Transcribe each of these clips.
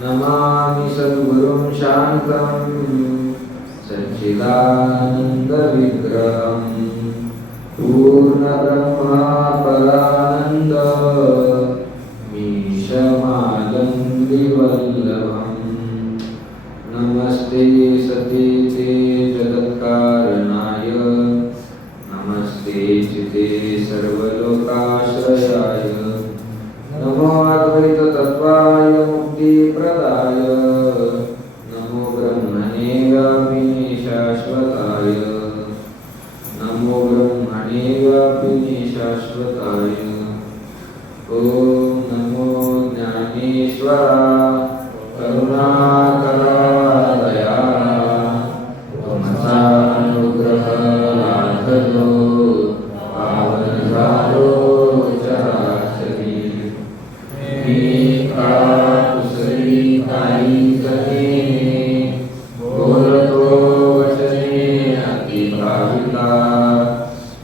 नमामि सद्गुरुं शान्तं सच्चिदानन्दविग्रहं पूर्णब्रह्मा परानन्द मीशमादन्दिवल्लभम् नमस्ते सतीते जगत्कारणाय नमस्ते चिते सर्वलोकाश्रयाय नमो अद्वैत तत्त्वाय मुक्तिप्रदाय नमो ब्रह्मणे व्यापिने शाश्वताय नमो ब्रह्मणे व्यापिने शाश्वताय ॐ नमो ज्ञानेश्वरा करुणाकरा दयाळा तुमचा अनुग्रह लाभलो पावन झालो चराचरी मी कुसरी काही जनेने बोलतो वचने अति भाविका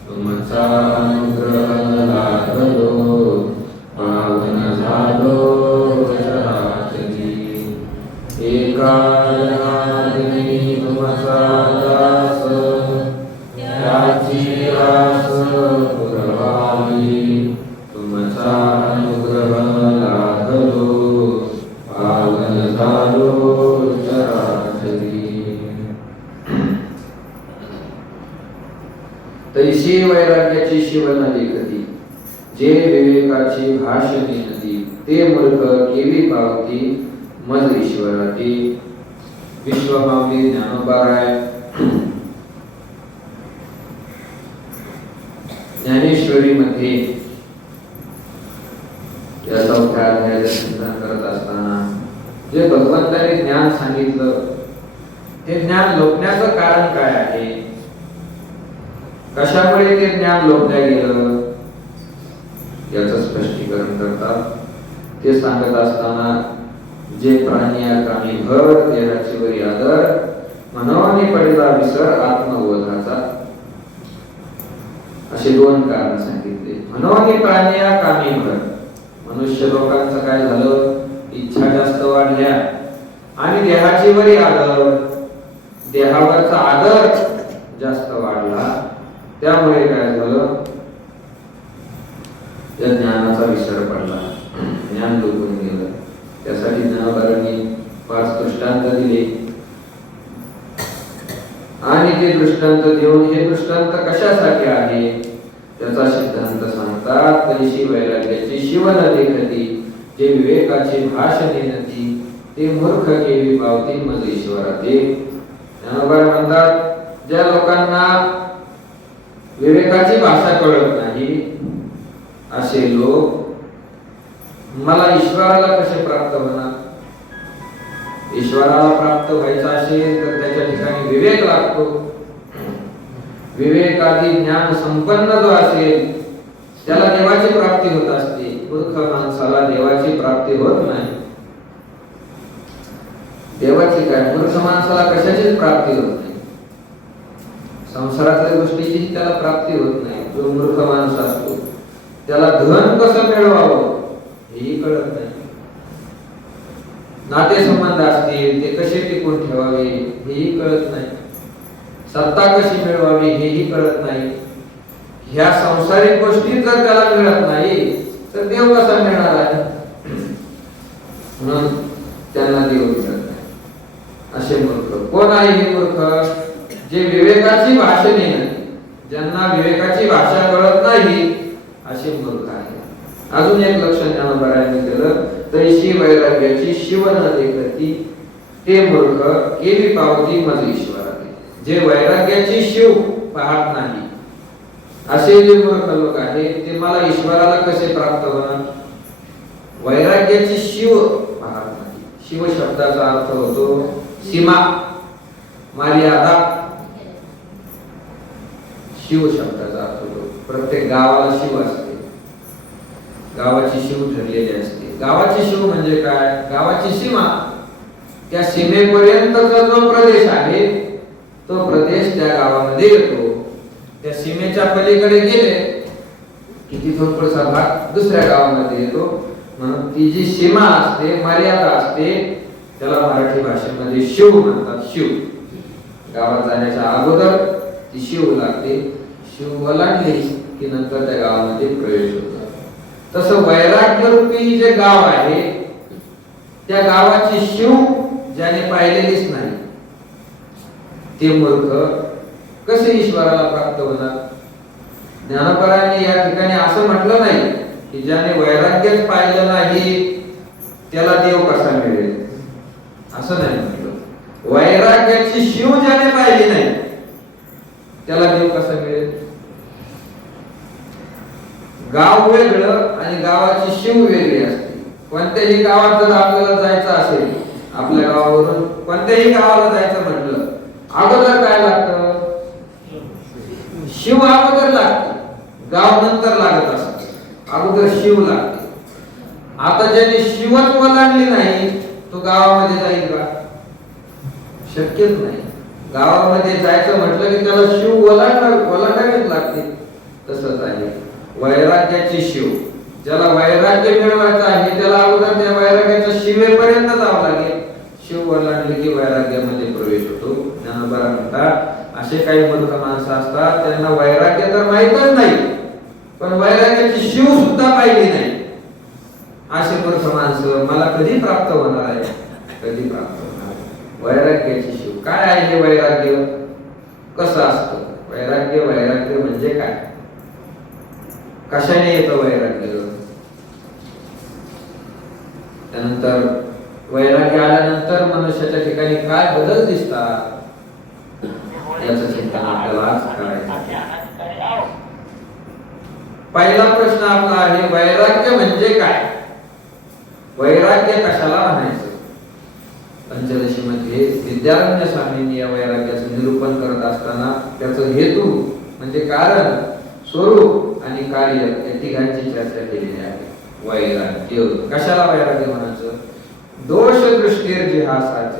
तुमचा अनुग्रह लाभलो पावन झालो चराचरी एका जनार्दनी तुमचा दास त्याची आस पुरवावी तुमचा अनुग्रह लाभलो पावन झालो चराचरी तैशी वैराग्याची शिवनदी कधी जे विवेकाची भाषणी नदी ते मूर्ख केवी पावती मज ईश्वराती विश्वमाऊली ज्ञानोबाराय ज्ञानेश्वरी मध्ये या चौथ्या अध्यायाचे चिंतन करत असताना जे भगवंताने ज्ञान सांगितलं ते ज्ञान लोपण्याचं कारण काय आहे, कशामुळे ते ज्ञान लोपल्या गेलं याचं स्पष्टीकरण करतात. ते सांगत असताना जे प्राणी कामी भर देहाची वरी आदर मनोनी पडला विसर आत्मबोधाचा असे दोन कारण सांगितले. मनोनी प्राणी कामी भर मनुष्य लोकांचं काय झालं, इच्छा जास्त वाढल्या आणि देहाची वरी आदर देहावरचा आदर जास्त वाढला, त्यामुळे काय झालं, त्या ज्ञानाचा विसर पडला, ज्ञान लोपून गेलं. त्यासाठी ज्ञानोबारांनी 5 दृष्टांत दिले आणि ते दृष्टांत देऊन हे दृष्टांत कशासाठी आहे त्याचा सिद्धांत सांगतात. तैशी वैराग्याची शिवनदी कधी जे विवेकाची भाषणे नदी ते मूर्ख केवी पावती मज ईश्वराते. ज्ञानोबा म्हणतात ज्या लोकांना विवेकाची भाषा कळत नाही असे लोक मला ईश्वराला कसे प्राप्त होणार. ईश्वराला प्राप्त व्हायचं असेल तर त्याच्या ठिकाणी विवेक लागतो. विवेकादी ज्ञान संपन्न जो असेल त्याला देवाची प्राप्ती होत असते. मूर्ख माणसाला देवाची प्राप्ती होत नाही. देवाची काय, मूर्ख माणसाला कशाचीच प्राप्ती होत नाही. संसारातल्या गोष्टीची त्याला प्राप्ती होत नाही. जो मूर्ख माणूस असतो त्याला धन कसं मिळवावं हेही कळत नाही. नातेसंबंध असतील ते कसे टिकून ठेवावे हेही कळत नाही. सत्ता कशी मिळवावी हेही कळत नाही. ह्या संसारिक गोष्टी जर त्याला मिळत नाही तर देव कसा मिळणार आहे. म्हणून त्यांना देव मिळत नाही. असे मूर्ख कोण आहे हे मूर्ख, जे विवेकाची भाषणे नाही, ज्यांना विवेकाची भाषा कळत नाही असे मूर्ख आहे. अजून एक लक्षण ज्ञानोबारायांनी केलं. तैशी वैराग्याची शिवनदी करती ते मूर्ख केवी पावती मज ईश्वराते. जे वैराग्याची शिव पाहत नाही असे जे मूर्ख लोक आहेत ते मला ईश्वराला कसे प्राप्त होणार. वैराग्याची शिव पाहत नाही. शिव शब्दाचा अर्थ होतो सीमा, मर्यादा. शिव शब्दाचा अर्थ होतो प्रत्येक गावाला शिव असते, गावाची शिव ठरलेली असते. गावाची शिव म्हणजे काय, गावाची सीमा. त्या सीमेपर्यंतचा जो प्रदेश आहे तो प्रदेश त्या गावामध्ये येतो. त्या सीमेच्या पलीकडे गेले की तिथून पुढचा भाग दुसऱ्या गावामध्ये येतो म्हणून ती जी सीमा असते, मर्यादा असते, त्याला मराठी भाषेमध्ये शिव म्हणतात. शिव गावात जाण्याच्या अगोदर ती शिव लागते. शिव ओलांडली की नंतर त्या गावामध्ये प्रवेश होतो. तसं वैराग्य रूपी जे गाव आहे त्या गावाची शिव ज्याने पाहिलेलीच नाही ते मूर्ख कसे ईश्वराला प्राप्त होणार? ज्ञानोबरांनी या ठिकाणी असं म्हटलं नाही की ज्याने वैराग्यच पाहिलं नाही त्याला देव कसा मिळेल, असं नाही म्हटलं. वैराग्याची शिव ज्याने पाहिली नाही त्याला देव कसा मिळेल? गाव वेगळं आणि गावाची शिव वेगळी असते. कोणत्याही गावात जर आपल्याला जायचं असेल, आपल्या गावावरून कोणत्याही गावाला जायचं म्हटलं, अगोदर काय लागतं? शिव अगोदर लागते, गाव नंतर लागत असते. अगोदर शिव लागते. आता ज्याने शिवच ओलांडली नाही तो गावामध्ये जाईल का? शक्यच नाही. गावामध्ये जायचं म्हटलं की त्याला शिव ओलांडावीच लागते. तसंच आहे वैराग्याची शिव. ज्याला वैराग्य मिळवायचं आहे त्याला अगोदर त्या वैराग्याच्या शिवेपर्यंत जावं लागेल. शिव ओलांडली की वैराग्यामध्ये प्रवेश होतो. ज्ञानोबा म्हणतात असे काही मूर्ख माणसं असतात त्यांना वैराग्य तर माहीतच नाही पण वैराग्याची शिव सुद्धा पाहिली नाही. असे मूर्ख माणसं मला कधी प्राप्त होणार आहे? कधी प्राप्त होणार? वैराग्याची शिव काय आहे? हे वैराग्य कसं असतं? वैराग्य म्हणजे काय? कशाने येतं वैराग्य? त्यानंतर वैराग्य आल्यानंतर मनुष्याच्या ठिकाणी काय बदल दिसतात याचं चिंतन आपल्याला आज करायचं. पहिला प्रश्न आपला आहे वैराग्य म्हणजे काय? वैराग्य कशाला म्हणायचं? पंचदशीमध्ये विद्यारण्य स्वामींनी या वैराग्याचं निरूपण करत असताना त्याचं हेतू म्हणजे कारण, स्वरूप आणि कार्य या तिघांची चर्चा केलेली आहे. वैराग्य कशाला वैराग्य म्हणायचं? दोष दृष्टीर जिहासाच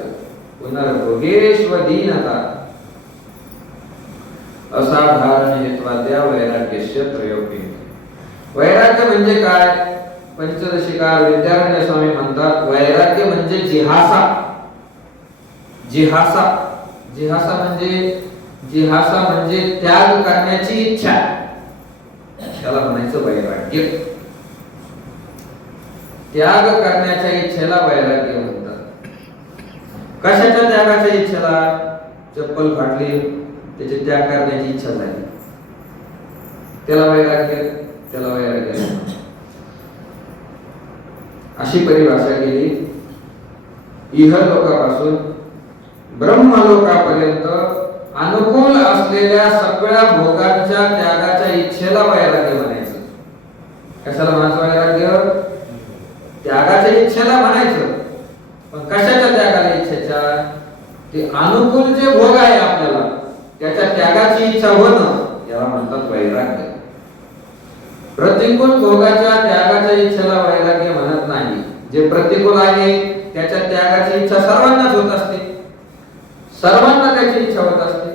पुनर्भोगेश्व दीनता असाधारण हेत्वाद्या वैराग्यस्य प्रयोग. वैराग्य म्हणजे काय? पंचदशिकार विद्यारण्य स्वामी म्हणतात वैराग्य म्हणजे जिहासा. जिहासा जिहासा म्हणजे त्याग करण्याची इच्छा, त्याला म्हणायचं वैराग्य. त्याग करण्याच्या इच्छेला वैराग्य म्हणतात. कशाच्या त्यागाच्या इच्छेला? चप्पल फाटली त्याची त्याग करण्याची इच्छा झाली त्याला वैराग्य अशी परिभाषा केली. इहलोकापासून ब्रह्मलोकापर्यंत अनुकूल असलेल्या सगळ्या भोगांच्या त्यागाच्या इच्छेला वैराग्य म्हणायचं. कशाला म्हणायचं वैराग्य? त्यागाच्या इच्छेला म्हणायचं. पण कशाच्या त्यागाच्या इच्छेच्या? ते अनुकूल जे भोग आहे आपल्याला त्याच्या त्यागाची इच्छा होणं याला म्हणतात वैराग्य. प्रतिकूल भोगाच्या त्यागाच्या इच्छेला वैराग्य म्हणत नाही. जे प्रतिकूल आहे त्याच्या त्यागाची इच्छा सर्वांनाच होत असते, सर्वांना त्याची इच्छा होत असते.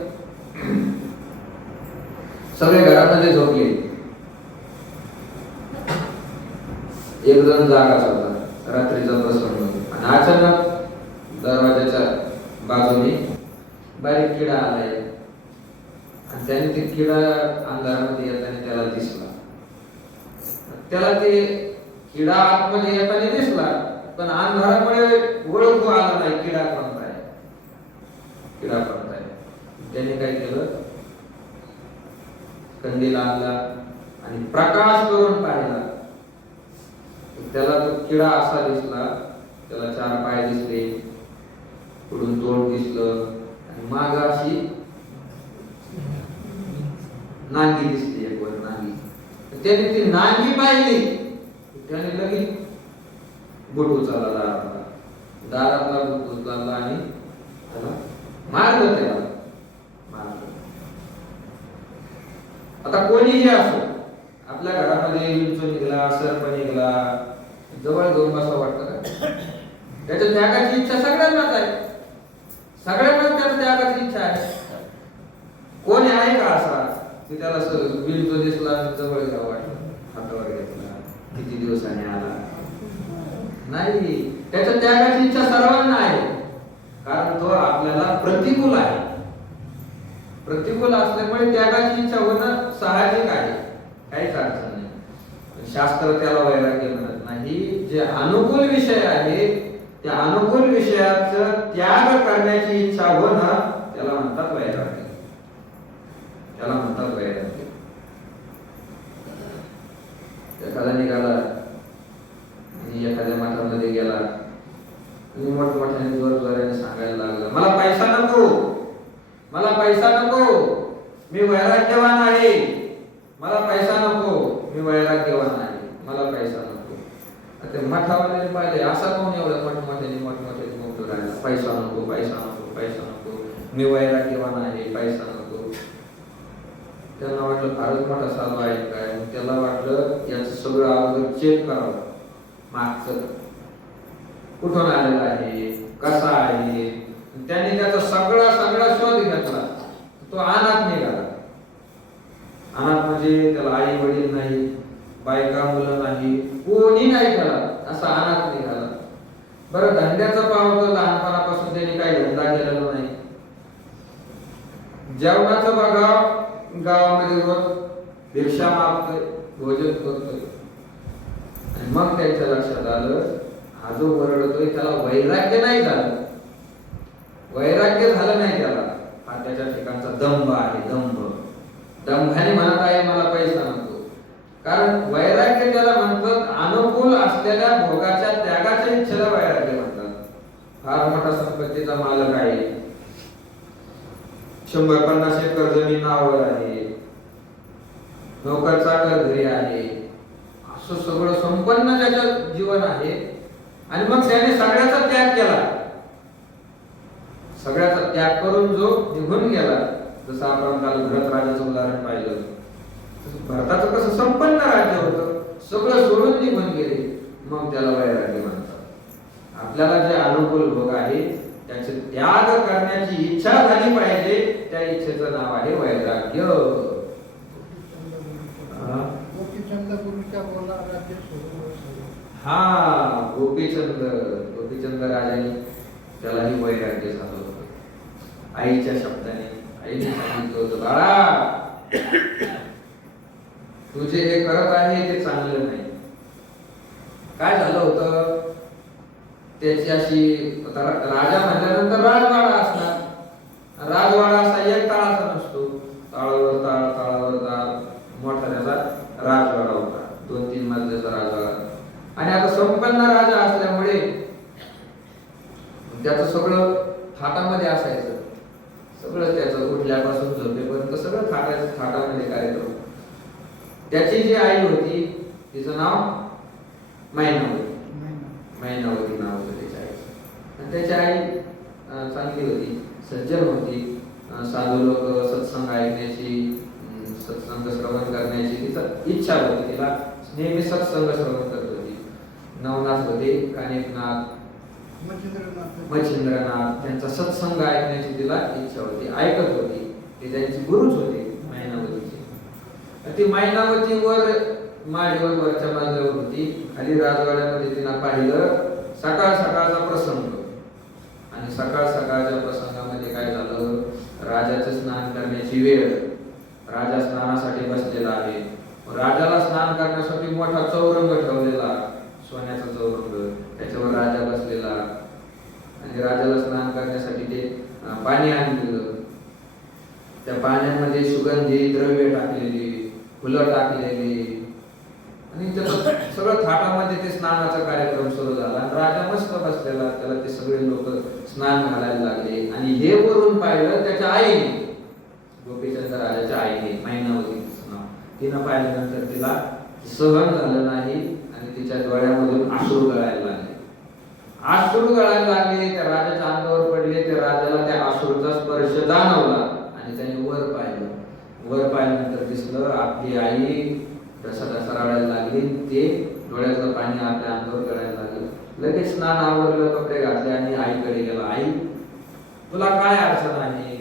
सगळे घरामध्ये झोपले, एक जण जागाच होता, रात्रीचा प्रसंग आणि अचानक दरवाजाच्या बाजूने बारीक किडा आलाय आणि त्याने ते किडा अंधारामध्ये येताना त्याला दिसला. त्याला ते किडा आतमध्ये येताना दिसला पण अंधारामुळे ओळखू आला नाही किडा कोणता आहे. त्याने काय केलं? कंदील आणला आणि प्रकाश करून पाहिला. त्याला तो किडा असा दिसला, त्याला 4 पाय दिसले, पुढून तोंड दिसलं आणि माग अशी नांगी दिसली, एक वर नांगी. त्याने ती नांगी पाहिली, त्याने लगेच बुट उचलला दारातला बुट उचलला आणि त्याला मारलं. आता कोणीही असो, आपल्या घरामध्ये विंचू निघाला, सर्प निघाला, जवळ घेऊन बसावं वाटतं का? त्याच्या त्यागाची इच्छा सगळ्यांनाच आहे, सगळ्यांनाच त्याच्या त्यागाची इच्छा आहे. कोणी आहे का असा की त्याला विंचू दिसला जवळ घ्यावं वाटलं, हातावर घेतला, किती दिवसाने आला, नाही, त्याच्या त्यागाची इच्छा सर्वांना आहे, कारण तो आपल्याला प्रतिकूल आहे. प्रतिकूल असल्यामुळे त्यागाची इच्छा होणं साहजिक आहे, काहीच अडचण नाही. शास्त्र त्याला वैराग्य म्हणत नाही. जे अनुकूल विषय आहे त्या अनुकूल विषयाचा त्याग करण्याची इच्छा होणं त्याला म्हणतात वैराग्य. त्याला म्हणतात वैराग्य. एखादा निघाला आणि एखाद्या मठामध्ये गेला आणि मोठमोठ्याने जोराने सांगायला लागला, मला पैसा नको, मला पैसा नको, मी वैराग्यवान आहे, मला पैसा नको, मी वैराग्यवान आहे, मला पैसा नको. आता मठावाल्याने पाहिले, असा कोण एवढा मोठमोठ्याने मोठं राहिला, पैसा नको, पैसा नको, पैसा नको, मी वैराग्यवान आहे, पैसा नको. त्यांना वाटलं फारच मोठा साधू आहे काय. त्याला वाटलं याचं सगळं अगोदर चेक करावं, मागचं कुठून आलेला आहे, कसा आहे. त्याने त्याचा सगळा शोध घेतला. तो अनाथ निघाला. अनाथ म्हणजे त्याला आई वडील नाही, बायका मुलं नाही, कोणी नाही त्याला, असा अनाथ निघाला. बरं, धंद्याचा पाव तो लहानपणापासून त्यांनी काही धंदा केलेला नाही. जेवणाचं बघा, गावामध्ये रोज भिक्षा मागतोय, भोजन करतोय. आणि मग त्यांच्या लक्षात आलं, हा जो वरडतोय त्याला वैराग्य नाही झालं, वैराग्य झालं नाही त्याला. हा त्याच्या ठिकाणचा दंभ आहे, दंभ. दंभाने म्हणत आहे मला पैसा नको. कारण वैराग्य त्याला म्हणतात अनुकूल असलेल्या भोगाच्या त्यागाच्या इच्छेला वैराग्य म्हणतात. फार मोठा संपत्तीचा मालक आहे, 100-50 एकर जमीन नावावर आहे, नोकर चाकर घरी आहे, असं सगळं संपन्न त्याचं जीवन आहे. आणि मग त्याने सगळ्याचा त्याग केला. सगळ्याचा त्याग करून जो निघून गेला, जसं आपण काल भरत राजाचं उदाहरण पाहिलं. भारताचं कसं संपन्न राज्य होतं, सगळं सोडून निघून गेले, मग त्याला वैराग्य म्हणतात. आपल्याला जे अनुकूल भोग आहे त्याचे त्याग करण्याची इच्छा झाली पाहिजे, त्या इच्छेचं नाव आहे वैराग्य. हा, गोपीचंद राजाने त्यालाही वैराग्य झालं होतं. आईच्या शब्दाने आईने सांगितलं होतं, बाळा तुझे हे करत आहे ते चांगलं नाही. काय झालं होतं, त्याची अशी राजा म्हटल्यानंतर राजवाडा असणार. राजवाडा असा एक ताळाचा नसतो, ताळावर ताळ, ताळावर ताळ, मोठा त्याचा राजवाडा होता, 2-3 मजल्याचा राजवाडा. आणि आता संपन्न राजा असल्यामुळे त्याचं सगळं थाटामध्ये असायचं. सगळं त्याचं उठल्यापासून झोपेपर्यंत सगळं थाटामध्ये कार्यक्रम. त्याची जी आई होती तिचं नाव मैनावती. मैनावती नाव होतं त्याच्या आईचं. आणि त्याची आई चांगली होती, सज्जन होती. साधू लोक सत्संग ऐकण्याची, सत्संग श्रवण करण्याची तिचा इच्छा होती. तिला नेहमी सत्संग श्रवण करत होती. नवनाथ होते, कानिफनाथ, मच्छिंद्रनाथ, त्यांचा सत्संग ऐकण्याची तिला इच्छा होती, ऐकत होती. ती त्यांची गुरुच होती मैनावतीची. ती मैनावती वर माडीवर वरच्या मजल्यावर होती. खाली राजवाड्यामध्ये तिला पाहिलं सकाळ सकाळचा प्रसंग. आणि सकाळ सकाळच्या प्रसंगामध्ये काय झालं, राजाचं स्नान करण्याची वेळ. राजा स्नानासाठी बसलेला आहे. राजाला स्नान करण्यासाठी मोठा चौरंग ठेवलेला, सोन्याचा चौरंग, त्याच्यावर राजा बसलेला. आणि राजाला स्नान करण्यासाठी ते पाणी आणलेलं. त्या पाण्यामध्ये सुगंधी द्रव्य टाकलेली, फुलं टाकलेली, आणि सगळं थाटामध्ये ते स्नानाचा कार्यक्रम सुरू झाला. राजा मस्त बसलेला, त्याला ते सगळे लोक स्नान घालायला लागले. आणि हे वरून पाहिलं त्याच्या आईने, गोपीचंद राजाच्या आईने, मैनावतीचं नाव. तिनं पाहिल्यानंतर तिला सहन झालं नाही आणि तिच्या डोळ्यामधून अश्रू गळायला लागले. अश्रू गळायला लागले, त्या राजाच्या अंगावर पडले. त्या राजाला त्या अश्रूचा स्पर्श जाणवला आणि त्याने वर पाहिलं. वर पाहिल्यानंतर दिसलं आपली आई ढसा रडायला लागली. ते डोळ्यातलं पाणी आपल्या अंगावर गळायला लागलं. लगेच स्नान आवरलं, कपडे घातले आणि आईकडे गेला. आई, तुला काय अडचण आहे?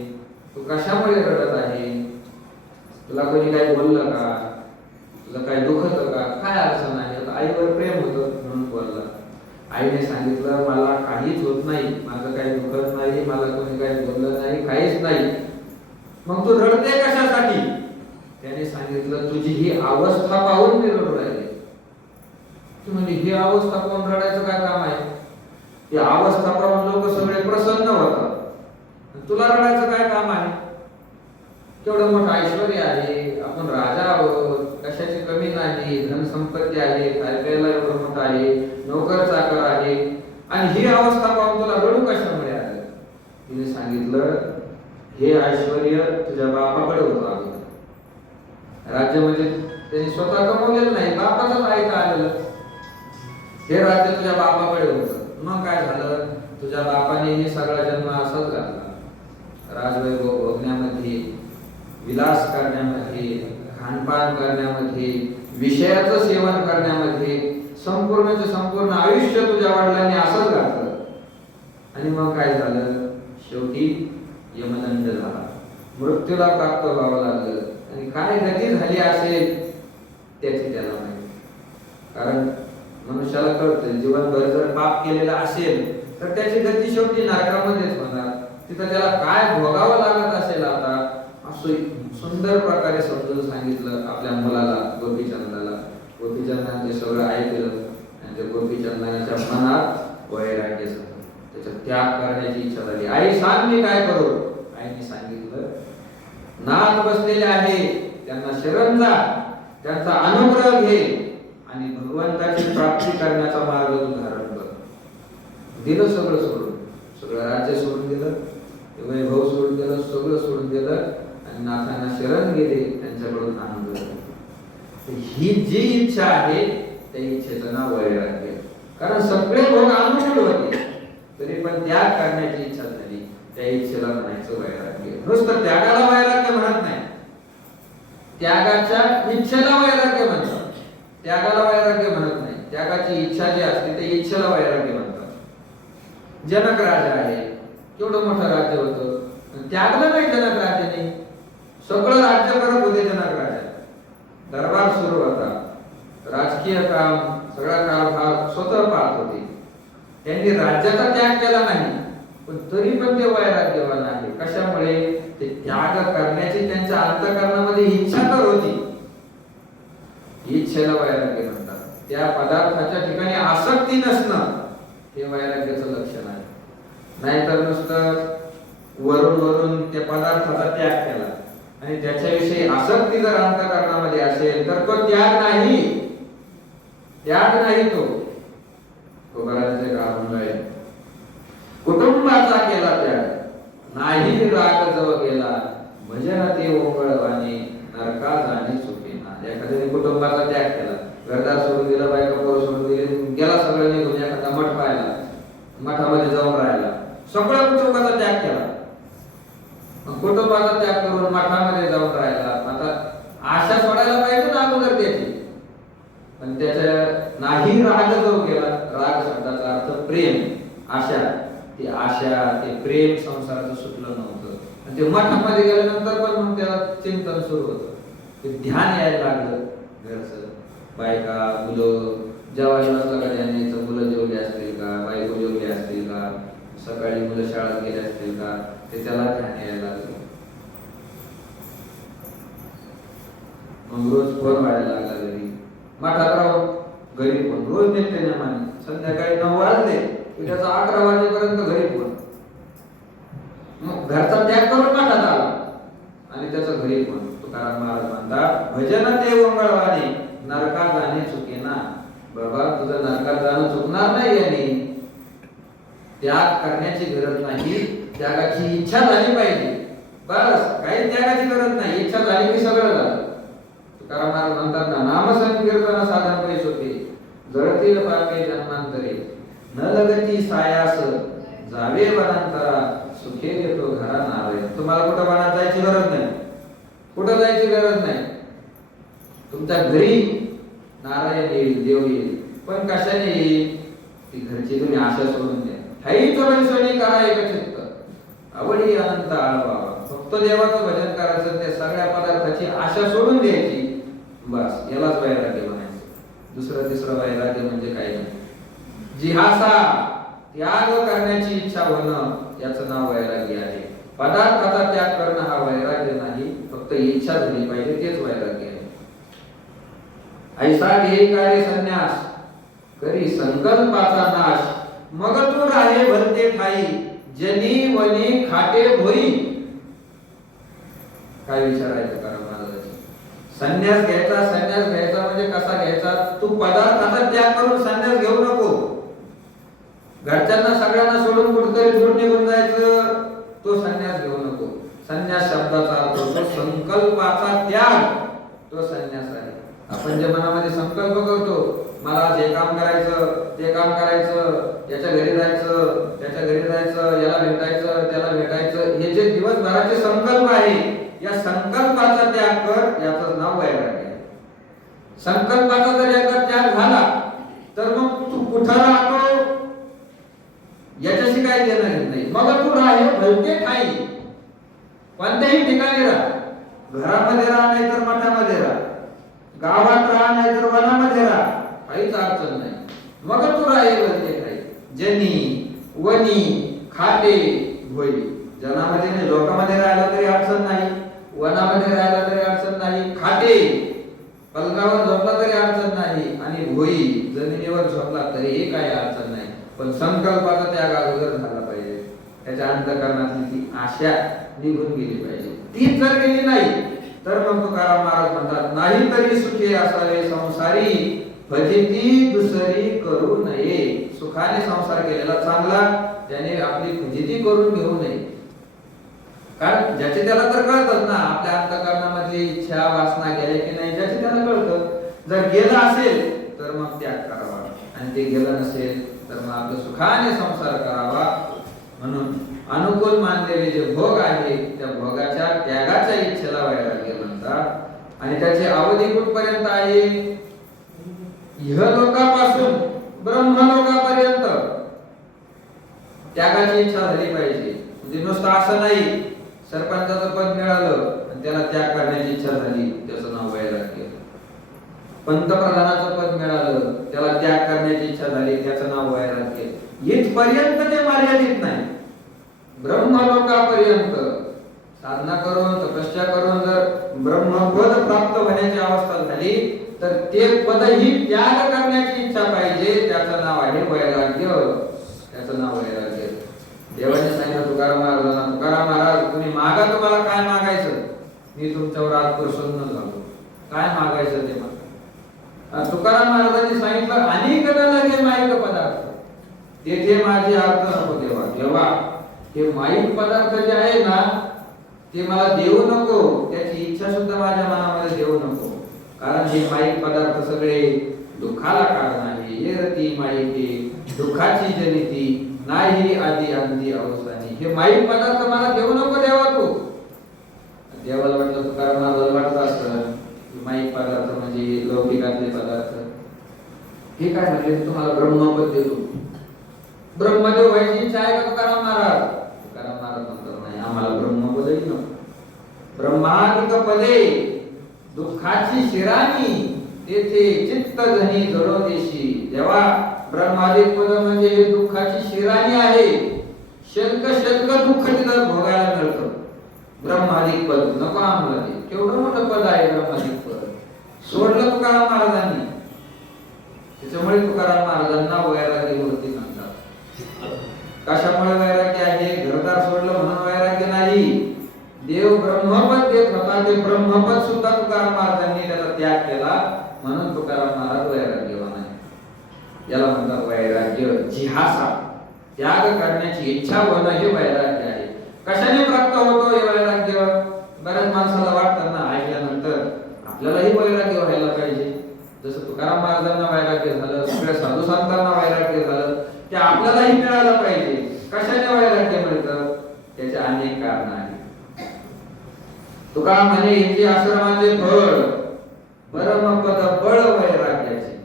तू कशामुळे रडत आहे? तुला कोणी काही बोललं का? तुला काही दुखत का? काय अडचण आहे? आईवर प्रेम होतं म्हणून बोलला. आईने सांगितलं मला काहीच होत नाही, माझं काही दुखत नाही, मला कोणी काही बोललं नाही, काहीच नाही. मग तू रडते कशासाठी? त्याने सांगितलं तुझी ही अवस्था पाहून मी रडू राहिले. तू म्हणजे ही अवस्था पाहून रडायचं काय काम आहे? ती अवस्था पाहून लोक सगळे प्रसन्न होतात, तुला रडायचं काय काम आहे? केवढं मोठं ऐश्वर्य आहे, आपण राजा आहोत, कशाची कमी नाही, धन संपत्ती आहे, खायला एवढं मोठं आहे, नोकर चाकर आहे, आणि ही अवस्था पाहून तुला रडू कशामुळे आलं? तिने सांगितलं हे ऐश्वर्य तुझ्या बापाकडे होतं अगोदर. राज्य म्हणजे त्यांनी स्वतः कमवलेलं नाही, बापाचाच ऐका आलेलं. हे राज्य तुझ्या बापाकडे होतं. मग काय झालं? तुझ्या बापाने हे सगळा जन्म असाच घातला, राजवैभव भोगण्यामध्ये, विलास करण्यामध्ये, खानपान करण्यामध्ये, विषयाचं सेवन करण्यामध्ये संपूर्णचे संपूर्ण आयुष्य तुझ्या वडिलांनी असंच घातलं. आणि मग काय झालं? शेवटी यमदंड झाला, मृत्यूला प्राप्त व्हावं लागलं. आणि काय गती झाली असेल त्याची त्याला माहिती. कारण मनुष्याला कळतं जीवनभर जर पाप केलेला असेल तर त्याची गती शेवटी नरकामध्येच होणार. तिथं त्याला काय भोगावं लागत असेल आता, असं सुंदर प्रकारे समजून सांगितलं आपल्या मुलाला गोपीचंदाला. गोपीचंदाने ते सगळं ऐकलं आणि त्या गोपीचंदाच्या मनात वैराग्य झालं, त्याचा त्याग करण्याची इच्छा झाली. आई सांग मी काय करू? आईने सांगितलं नाथ बसलेले आहे, त्यांना शरण जा, त्यांचा अनुग्रह घे आणि भगवंताची प्राप्ती करण्याचा मार्ग तू धारण कर. दिलं सगळं सोडून, सगळं राज्य सोडून दिलं, वैभव सोडून दिलं, सगळं सोडून दिलं आणि नाथांना शरण गेले, त्यांच्याकडून अनुग्रह. ही जी इच्छा आहे त्या इच्छेचं नाव वैराग्य. कारण सगळे भोग अनुकूल होते तरी पण त्याग करण्याची इच्छा झाली, त्या इच्छेला म्हणायचं वैराग्य. नुसतं त्यागाला वैराग्य म्हणत नाही, त्यागाच्या इच्छेला वैराग्य म्हणतात. त्यागाला वैराग्य म्हणत नाही, त्यागाची इच्छा जी असते त्या इच्छेला वैराग्य म्हणतात. जनक राजा आहे, केवढं मोठं राज्य होतं, त्यागलं नाही जनक राजाने. सगळं राज्य करत होते जनक राजा, दरबार सुरू होता, राजकीय काम सगळा कारभार स्वतः पाहत होते. त्यांनी राज्याचा त्याग केला नाही, पण तरी पण ते वैराग्यवान आहे. कशामुळे? ते त्याग करण्याची त्यांच्या अंतःकरणामध्ये इच्छा तर होती. इच्छेला वैराग्य म्हणतात. त्या पदार्थाच्या ठिकाणी आसक्ती नसणं हे वैराग्याचं लक्षण आहे. नाहीतर नुसतं वरून वरून त्या पदार्थाचा त्याग केला आणि त्याच्याविषयी आसक्ती जर अंतःकरणामध्ये असेल तर तो त्याग नाही, त्याग नाही. तो तुकारामांचे गाणं आहे, कुटुंबाचा केला त्याग नाही राग जव गेला, भजन ते ओंगळवाने नरका जाणे चुकेना. एखाद्याने कुटुंबाचा त्याग केला, घरदार सोडून दिलं, बायका पोरं सोडून दिले, गेला सगळं निघून एखादा मठ पाहिला, मठामध्ये जाऊन राहिला, सगळ्या कुटुंबाचा त्याग केला. कुटुंबाचा त्याग करून मठामध्ये जाऊन राहिला. आता आशा सोडायला पाहिजे ना अगोदर त्याची, पण त्याच्या नाही राग जो गेला. राग शब्दाचा अर्थ प्रेम, आशा. ती आशा, ते प्रेम संसाराचं सुटलं नव्हतं. आणि ते मठामध्ये गेल्यानंतर पण मग त्याला चिंतन सुरू होतं, ते ध्यान यायला लागलं घरचं. बायका मुलं जेवायला नसलं का ध्यान, मुलं जेवली असतील का, बायको जेवली असतील का, सकाळी मुलं शाळेत गेले असतील का, ते त्याला ध्यान यायला लागलं. मग रोज फोन व्हायला लागला घरी, मठात राहून घरी फोन रोज निघते नेमाने. संध्याकाळी 9 वाजले की त्याचा 11 वाजेपर्यंत घरी फोन. मग घरचा त्याग करून मठात आला आणि त्याचा घरी फोन. तुकाराम महाराज म्हणतात भजन ते ओंगळवाने नरकात जाणे चुकेना. बाबा तुझं नरकात जाणं चुकणार नाही. याने त्याग करण्याची गरज नाही, त्यागाची इच्छा झाली पाहिजे, बस. काही त्यागाची गरज नाही, इच्छा झाली की सगळं झालं. तुकाराम महाराज म्हणतात ना, नामसंकीर्तन साधन पैस होते, जळतील पापे जन्मांतरे, न लगती सायास जावे वनांतरा, सुखे देतो घरा नावे. तुम्हाला कुठं वनात जायची गरज नाही, कुठं जायची गरज नाही. तुमच्या घरी नारायण येईल, देव येईल, पण कशाने येईल? ती घरची तुम्ही आशा सोडून द्या. हाई चोळीसोनी करा एक चित्त, आवडी अनंत आळवा. फक्त देवाचं भजन करायचं, त्या सगळ्या पदार्थाची आशा सोडून द्यायची, बस. यालाच वैराग्य म्हणायचं. दुसरं तिसरं वैराग्य म्हणजे काय नाही. जिहासा त्याग करण्याची इच्छा होणं याचं नाव वैराग्य आहे. पदार्थाचा त्याग करणं हा वैराग्य नाही, फक्त इच्छा झाली पाहिजे तेच वैराग्य आहे. ऐसा घे कार्य संन्यास करी संकल्पाचा नाश, मग तू राहे भलते ठाई जनी वनी खाटे भोई. काय विचार आहे तुकाराम महाराजांचा? संन्यास घ्यायचा म्हणजे कसा घ्यायचा? तू पदार्थाचा त्याग करून संन्यास घेऊ नको. घरच्यांना सगळ्यांना सोडून कुठेतरी दूर निघून जायचं, तो संन्यास घेऊ नको. संन्यास शब्दाचा अर्थ होतो संकल्पाचा त्याग, तो संन्यास आहे. आपण जे मनामध्ये संकल्प करतो, मला जे काम करायचं ते काम करायचं, याच्या घरी जायचं त्याच्या घरी जायचं, याला भेटायचं त्याला भेटायचं, हे जे दिवसभराचे संकल्प आहे, या संकल्पाचा त्याग कर, याचं नाव वैराग्य आहे. संकल्पाचा जर एकदा त्याग झाला तर मग तू कुठं राहतो याच्याशी काय देणं घेत नाही. मग तू राहे भलते ठाई, कोणत्याही ठिकाणी राहा. घरामध्ये राहा नाही तर मठामध्ये राहा, गावात राहा नाही तर वनामध्ये राहा, काहीच अडचण नाही. मग तू राहे भलते ठाई जनी वनी खाटे भोई. जनामध्ये नाही, लोकांमध्ये राहिला तरी अडचण नाही, वनामध्ये राहिला तरी अडचण नाही, खाटे पलंगावर झोपला तरी अडचण नाही, आणि भोई जमिनीवर झोपला तरीही काही अडचण नाही. पण संकल्पाचा त्याग अगोदर झाला पाहिजे. त्याच्या अंतःकरणातली ती आशा निघून गेली पाहिजे. ती जर गेली नाही तर मग तुकाराम महाराज म्हणतात, नाही तरी सुखी असावे संसारी फजिती दुसरी करू नये. सुखाने संसार केलेला चांगला, त्याने आपली फजिती करून घेऊ नये. कारण ज्याचे त्याला तर कळतच ना, आपल्या अंतःकरणामधली इच्छा वासना गेल्या की नाही, ज्याचे त्याला कळतं. जर गेलं असेल तर मग त्याग करावा, आणि ते गेलं नसेल तर मग आपलं सुखाने संसार करावा. म्हणून अनुकूल मानलेले जे भोग आहे, त्या भोगाच्या त्यागाच्या इच्छेला वैराग्य म्हणतात. आणि त्याची अवधी कुठपर्यंत आहे? इहलोकापासून ब्रह्मलोकापर्यंत त्यागाची इच्छा झाली पाहिजे. म्हणजे नुसतं असं नाही, सरपंचाचं पद मिळालं आणि त्याला त्याग करण्याची इच्छा झाली, त्याचं नाव वैराग्य. पंतप्रधानाचं पद मिळालं, त्याला त्याग करण्याची इच्छा झाली, त्याचं नाव वैराग्य. इथपर्यंत ते मर्यादित नाही, ब्रह्मलोकापर्यंत साधना करून तपस्या करून जर ब्रह्मपद प्राप्त होण्याची अवस्था झाली तर ते पदही त्याग करण्याची इच्छा पाहिजे, त्याचं नाव आहे वैराग्य. त्याचं नाव वैराग्य. देवाने सांगितलं तुकाराम महाराजांना, तुकाराम महाराज तुम्ही मागा, तुम्हाला काय मागायचं, मी तुमच्यावर आज प्रसन्न झालो, काय मागायचं ते मागा. तुकाराम महाराजांनी सांगितलं, अनेक लगे माईक पदार्थ तेथे माझी अर्थ नको देवा. देवा हे माईक पदार्थ जे आहे ना, ते मला देऊ नको, त्याची इच्छा सुद्धा माझ्या मनामध्ये देऊ नको. कारण हे माईक पदार्थ सगळे दुःखाला कारण आहे. ये रती माईके दुःखाची जनिती नाही आधी अंती अवसानी. हे माईक पदार्थ मला देऊ नको देवा तू. देवाला वाटलं, तुकाराम महाराजांना वाटत असतं माईक पदार्थ म्हणजे लौकिकातले पदार्थ. हे काय म्हणजे तुम्हाला ब्रह्मपद देतो. ब्रह्मदेव व्हायची इच्छा आहे का तुकाराम महाराज? तुकाराम महाराज म्हणतात, नाही, आम्हाला ब्रह्मपदही नको. ब्रह्मादिक पदे दुःखाची शिराणी तेथे चित्त धनी जडो देशी. देवा ब्रह्मादिक पद म्हणजे हे दुःखाची शिराणी आहे. शल्क दुःख तिथं भोगायला मिळतं. ब्रह्मादिक पद नको आम्हाला ते. केवढं मोठं पद आहे ब्रह्मादिक पद, सोडलं तुकाराम महाराजांनी. त्याच्यामुळे तुकाराम महाराजांना वैराग्य मूर्ती म्हणतात. कशामुळे वैराग्य आहे? घरदार सोडलं म्हणून वैराग्य नाही. देव ब्रह्मपद देत होता, ते ब्रह्मपद सुद्धा तुकाराम महाराजांनी त्याचा त्याग केला, म्हणून तुकाराम महाराज वैराग्यवान आहे. याला म्हणतात वैराग्य. जिहासा त्याग करण्याची इच्छा होणं हे वैराग्य आहे. कशाने प्राप्त होतो हे वैराग्य? बऱ्याच माणसाला वाटतं ना, ऐकल्यानंतर आपल्यालाही वैराग्य व्हायला पाहिजे. जसं तुकाराम महाराजांना वैराग्य झालं, सगळ्या साधू संतांना वैराग्य झालं, ते आपल्यालाही मिळालं पाहिजे. कशाने वैराग्य मिळतं? त्याचे अनेक कारण आहेत. तुकाराम म्हणे, इथे आश्रमाचे फळ परमपद बळ वैराग्याचे.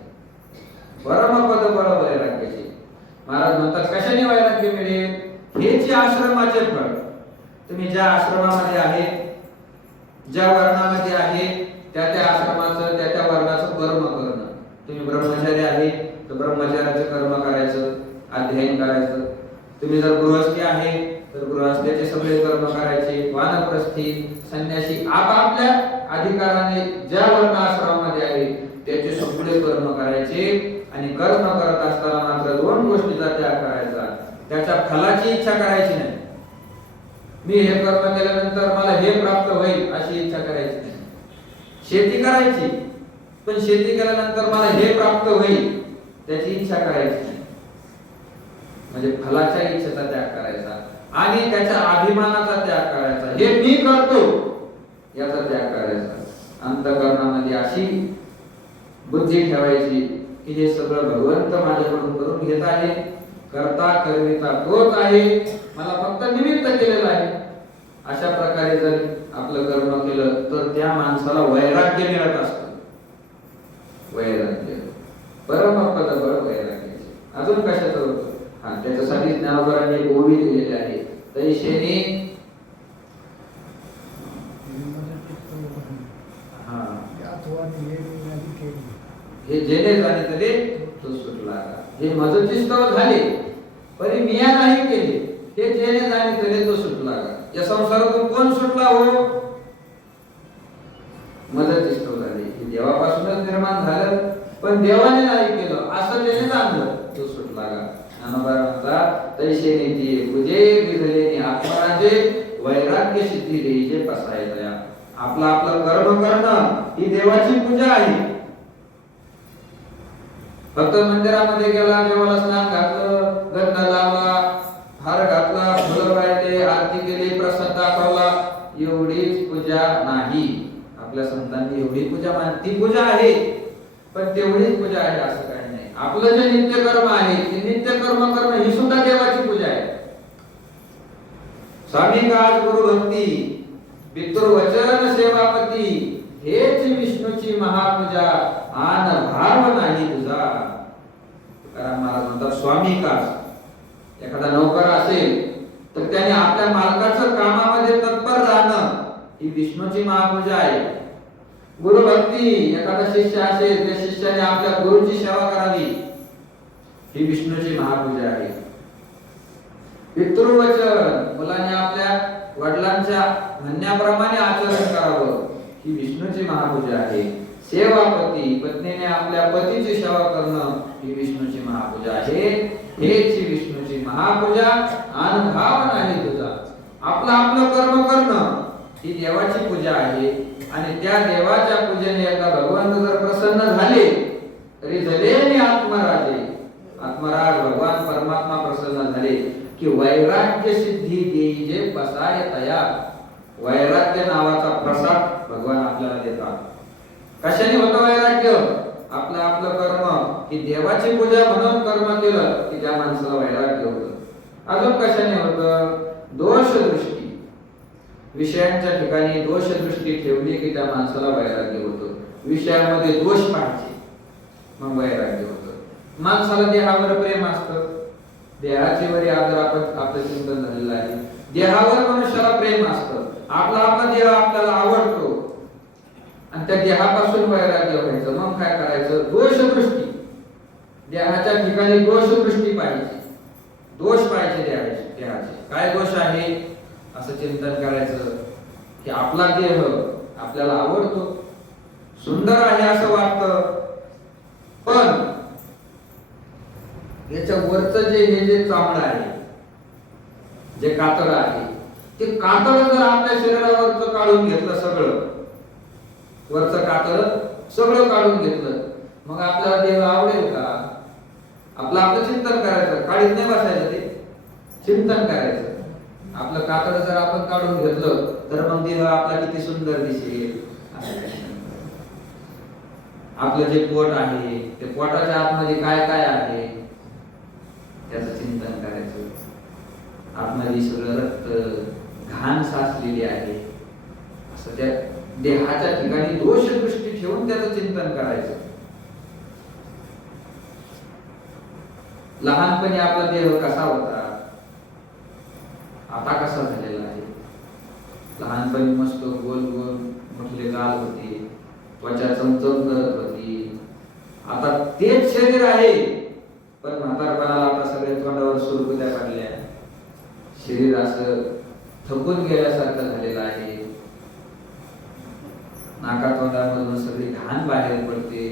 परमपद बळ वैराग्याचे. महाराज म्हणतात, कशाने वैराग्य मिळेल? हेच आश्रमाचे फळ. तुम्ही ज्या आश्रमामध्ये आहे, ज्या वर्णामध्ये आहे, त्या त्या आश्रमाचं त्या त्या वर्णाचं कर्म करणं. तुम्ही ब्रह्मचारी आहे तर ब्रह्मचार्याचं कर्म करायचं, अध्ययन करायचं. तुम्ही जर गृहस्थी आहे तर गृहस्थाचे सगळे कर्म करायचे. वानप्रस्थी, संन्यासी आपापल्या अधिकाराने ज्या वर्ण आश्रमामध्ये आहे त्याचे सगळे कर्म करायचे. आणि कर्म करत असताना मात्र दोन गोष्टीचा त्याग करायचा. त्याच्या फलाची इच्छा करायची नाही. मी हे कर्म केल्यानंतर मला हे प्राप्त होईल अशी इच्छा करायची नाही. शेती करायची, पण शेती केल्यानंतर मला हे प्राप्त होईल त्याची इच्छा करायची नाही. म्हणजे फलाच्या इच्छेचा त्याग करायचा आणि त्याच्या अभिमानाचा त्याग करायचा. हे मी करतो याचा त्याग करायचा. अंतःकरणामध्ये अशी बुद्धी ठेवायची की हे सगळं भगवंत माझ्याकडून करून घेत आहे. करता करविता तोच आहे, मला फक्त निमित्त केलेलं आहे. अशा प्रकारे जर आपलं कर्म केलं तर त्या माणसाला वैराग्य मिळत असतं. वैराग्य परमपद बळ वैराग्याचे. अजून कशाचं होतं? त्याच्यासाठी ज्ञानोबरांनी गोवी दिलेले आहे. तैशेने हे जेने जाणितले तो सुटला. हे मजचिस्तव झाले परी मिया नाही केले, हे जेने जाणितले तो सुटला. या संसारातून कोण सुटला हो? मजचिस्तव झाले. हे देवापासूनच निर्माण झालं, पण देवाने नाही केलं असं त्याने जाणलं, तो सुटला. तैशेने ती पूजे विधलेने आत्मराजे वैराग्य सिद्धी देईचे पसायतया. आपला आपला कर्म करणं ही देवाची पूजा आहे. फक्त मंदिरामध्ये गेला, देवाला स्नान घातलं, गंध लावला, हार घातला, फुलं वाहिली, आरती केली, प्रसाद दाखवला, एवढीच पूजा नाही. आपल्या संतांनी एवढी पूजा मानली, ती पूजा आहे, पण तेवढीच पूजा आहे असं काही नाही. आपलं जे नित्य कर्म आहे ते नित्य कर्म करणं ही सुद्धा देवाची पूजा आहे. स्वामी काज गुरु भक्ती पितृवचन सेवापती हेच विष्णूची महापूजा आन भाव नाही तुझा. तुकाराम महाराज म्हणतात स्वामी काज, एखादा नोकर असेल तर त्याने आपल्या मालकाचं कामामध्ये तत्पर राहणं ही विष्णूची महापूजा आहे. गुरुभक्ती, एखादा शिष्य असेल त्या शिष्याने आपल्या गुरुची सेवा करावी ही विष्णूची महापूजा आहे. पितृवचन, मुलाने आपल्या वडिलांच्या म्हणण्याप्रमाणे आचरण करावं ही विष्णूची महापूजा आहे. सेवापती, पत्नीने आपल्या पतीची सेवा करणं ही विष्णूची महापूजा आहे. हेच विष्णूची महापूजा आणि भाव नाही तुझा. आपलं आपलं कर्म करणं ही देवाची पूजा आहे. आणि त्या देवाच्या पूजेने एकदा भगवंत जर प्रसन्न झाले तरी जलेने आत्मराजे, आत्मराज भगवान परमात्मा प्रसन्न झाले की वैराग्य सिद्धी देईजे बसाय तया. वैराग्य नावाचा प्रसाद भगवान आपल्याला देतात. कशाने होतं वैराग्य? आपलं आपलं कर्म ही देवाची पूजा म्हणून कर्म केलं की त्या माणसाला वैराग्य होतं. अजून कशाने होतं? दोष दृष्टी, विषयांच्या ठिकाणी दोष दृष्टी ठेवली की त्या माणसाला वैराग्य होतं. विषयामध्ये दोष पाहिजे मग वैराग्य होतं. माणसाला देहावर प्रेम असतं, देहाची वरी आदर आपण आपलं चिंतन झालेलं आहे. देहावर मनुष्याला प्रेम असतं, आपला आपला देह आपल्याला आवडतो आणि त्या देहापासून वैराग्य व्हायचं. मग काय करायचं? दोष दृष्टी, देहाच्या ठिकाणी दोष दृष्टी पाहिजे, दोष पाहिजे देहाचे. काय दोष आहे असं चिंतन करायचं की आपला देह आपल्याला आवडतो, सुंदर आहे असं वाटतं, पण याच्या वरचं हे जे चामडं आहे, जे कातडं आहे, ते कातडं जर आपल्या शरीरावरचं काढून घेतलं, सगळं वरचं कातडं सगळं काढून घेतलं, मग आपल्याला देह आवडेल का? आपलं आपलं चिंतन करायचं, काढीत नाही बसायचं, ते चिंतन करायचं. आपलं कातडं जर आपण काढून घेतलं तर मग देह आपला किती सुंदर दिसेल. आपलं जे पोट आहे ते पोटाच्या आतमध्ये काय काय आहे त्याचं चिंतन करायचं. आतमध्ये सगळं रक्त घाण साचलेली आहे असं त्या देहाच्या ठिकाणी दोष दृष्टी ठेवून त्याचं चिंतन करायचं. लहानपणी आपला देह कसा होता, आता कसा झालेला आहे? लहानपणी मस्त गोल गोल मोठे गाल होते, त्वचा चमचम करत होती, आता तेच शरीर आहे, पण म्हातारपणाला आता सगळे तोंडावर सुरकुत्या पडल्या, शरीर असं थकून गेल्यासारखं झालेलं आहे, नाकातोंडामधून सगळी घाण बाहेर पडते,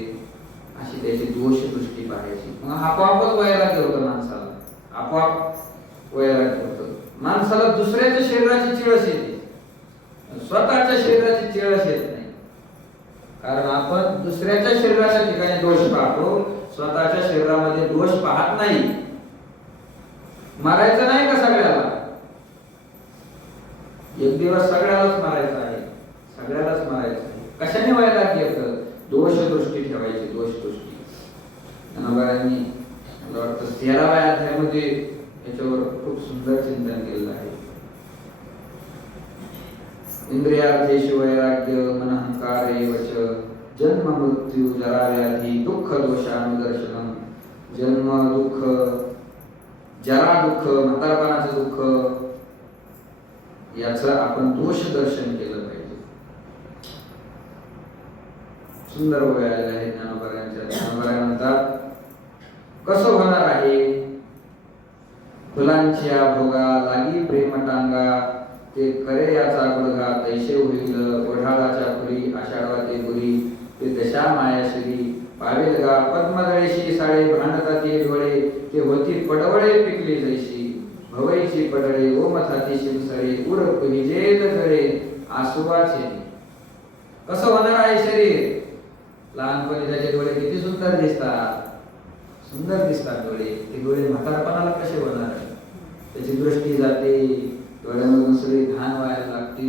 अशी त्याची दोष दृष्टी पाहायची. मग आपोआपच वैराग्य होतं माणसाला, आपोआप वैराग्य होतं माणसाला. दुसऱ्याच्या शरीराची चिळस येते, स्वतःच्या शरीराची चिळस येत नाही. कारण आपण दुसऱ्याच्या शरीराच्या ठिकाणी दोष पाहतो, स्वतःच्या शरीरामध्ये दोष पाहत नाही. मारायचं नाही का सगळ्याला? एक दिवस सगळ्यालाच मारायचं आहे, सगळ्यालाच मारायचं आहे. कशाने वैराग्य येतं? दोष दृष्टी ठेवायची, दोष दृष्टी. ज्ञानोबांनी मला वाटतं 13व्या अध्यायामध्ये याच्यावर खूप सुंदर चिंतन केलेलं आहे. इंद्रियार्थेषु वैराग्य मनहंकारेवच जन्म मृत्यू जरा व्याधी दुःख दोषानुदर्शनम. जन्म दुःख, जरा दुःख, म्हातारपणाचं दुःख, याचं आपण दोष दर्शन केलं पाहिजे. सुंदर ओव्या आहे ज्ञानोबांच्या. ज्ञानोबा म्हणतात, कसं होणार आहे फुलांच्या भोगा लागी प्रेम टांगा, ते करे याचा गुडघा तैसे होईल ओढाळाच्या फुली आषाढवा ते बुरी, ते दशा मायाश्री पावेल गा पद्मदळेशी साडे भांडता ते डोळे, ते होती पडवळे पिकली जैशी भवईची पडळे ओमथाती शिवसळे उर पुहिजेल करे आसुवाचे. कसं होणार आहे शरीर? लहानपणी त्याचे डोळे किती सुंदर दिसतात, सुंदर दिसतात डोळे. ते डोळे म्हातारपणाला कसे होणार? त्याची दृष्टी जाते, डोळ्यामधून सगळी घाण व्हायला लागते.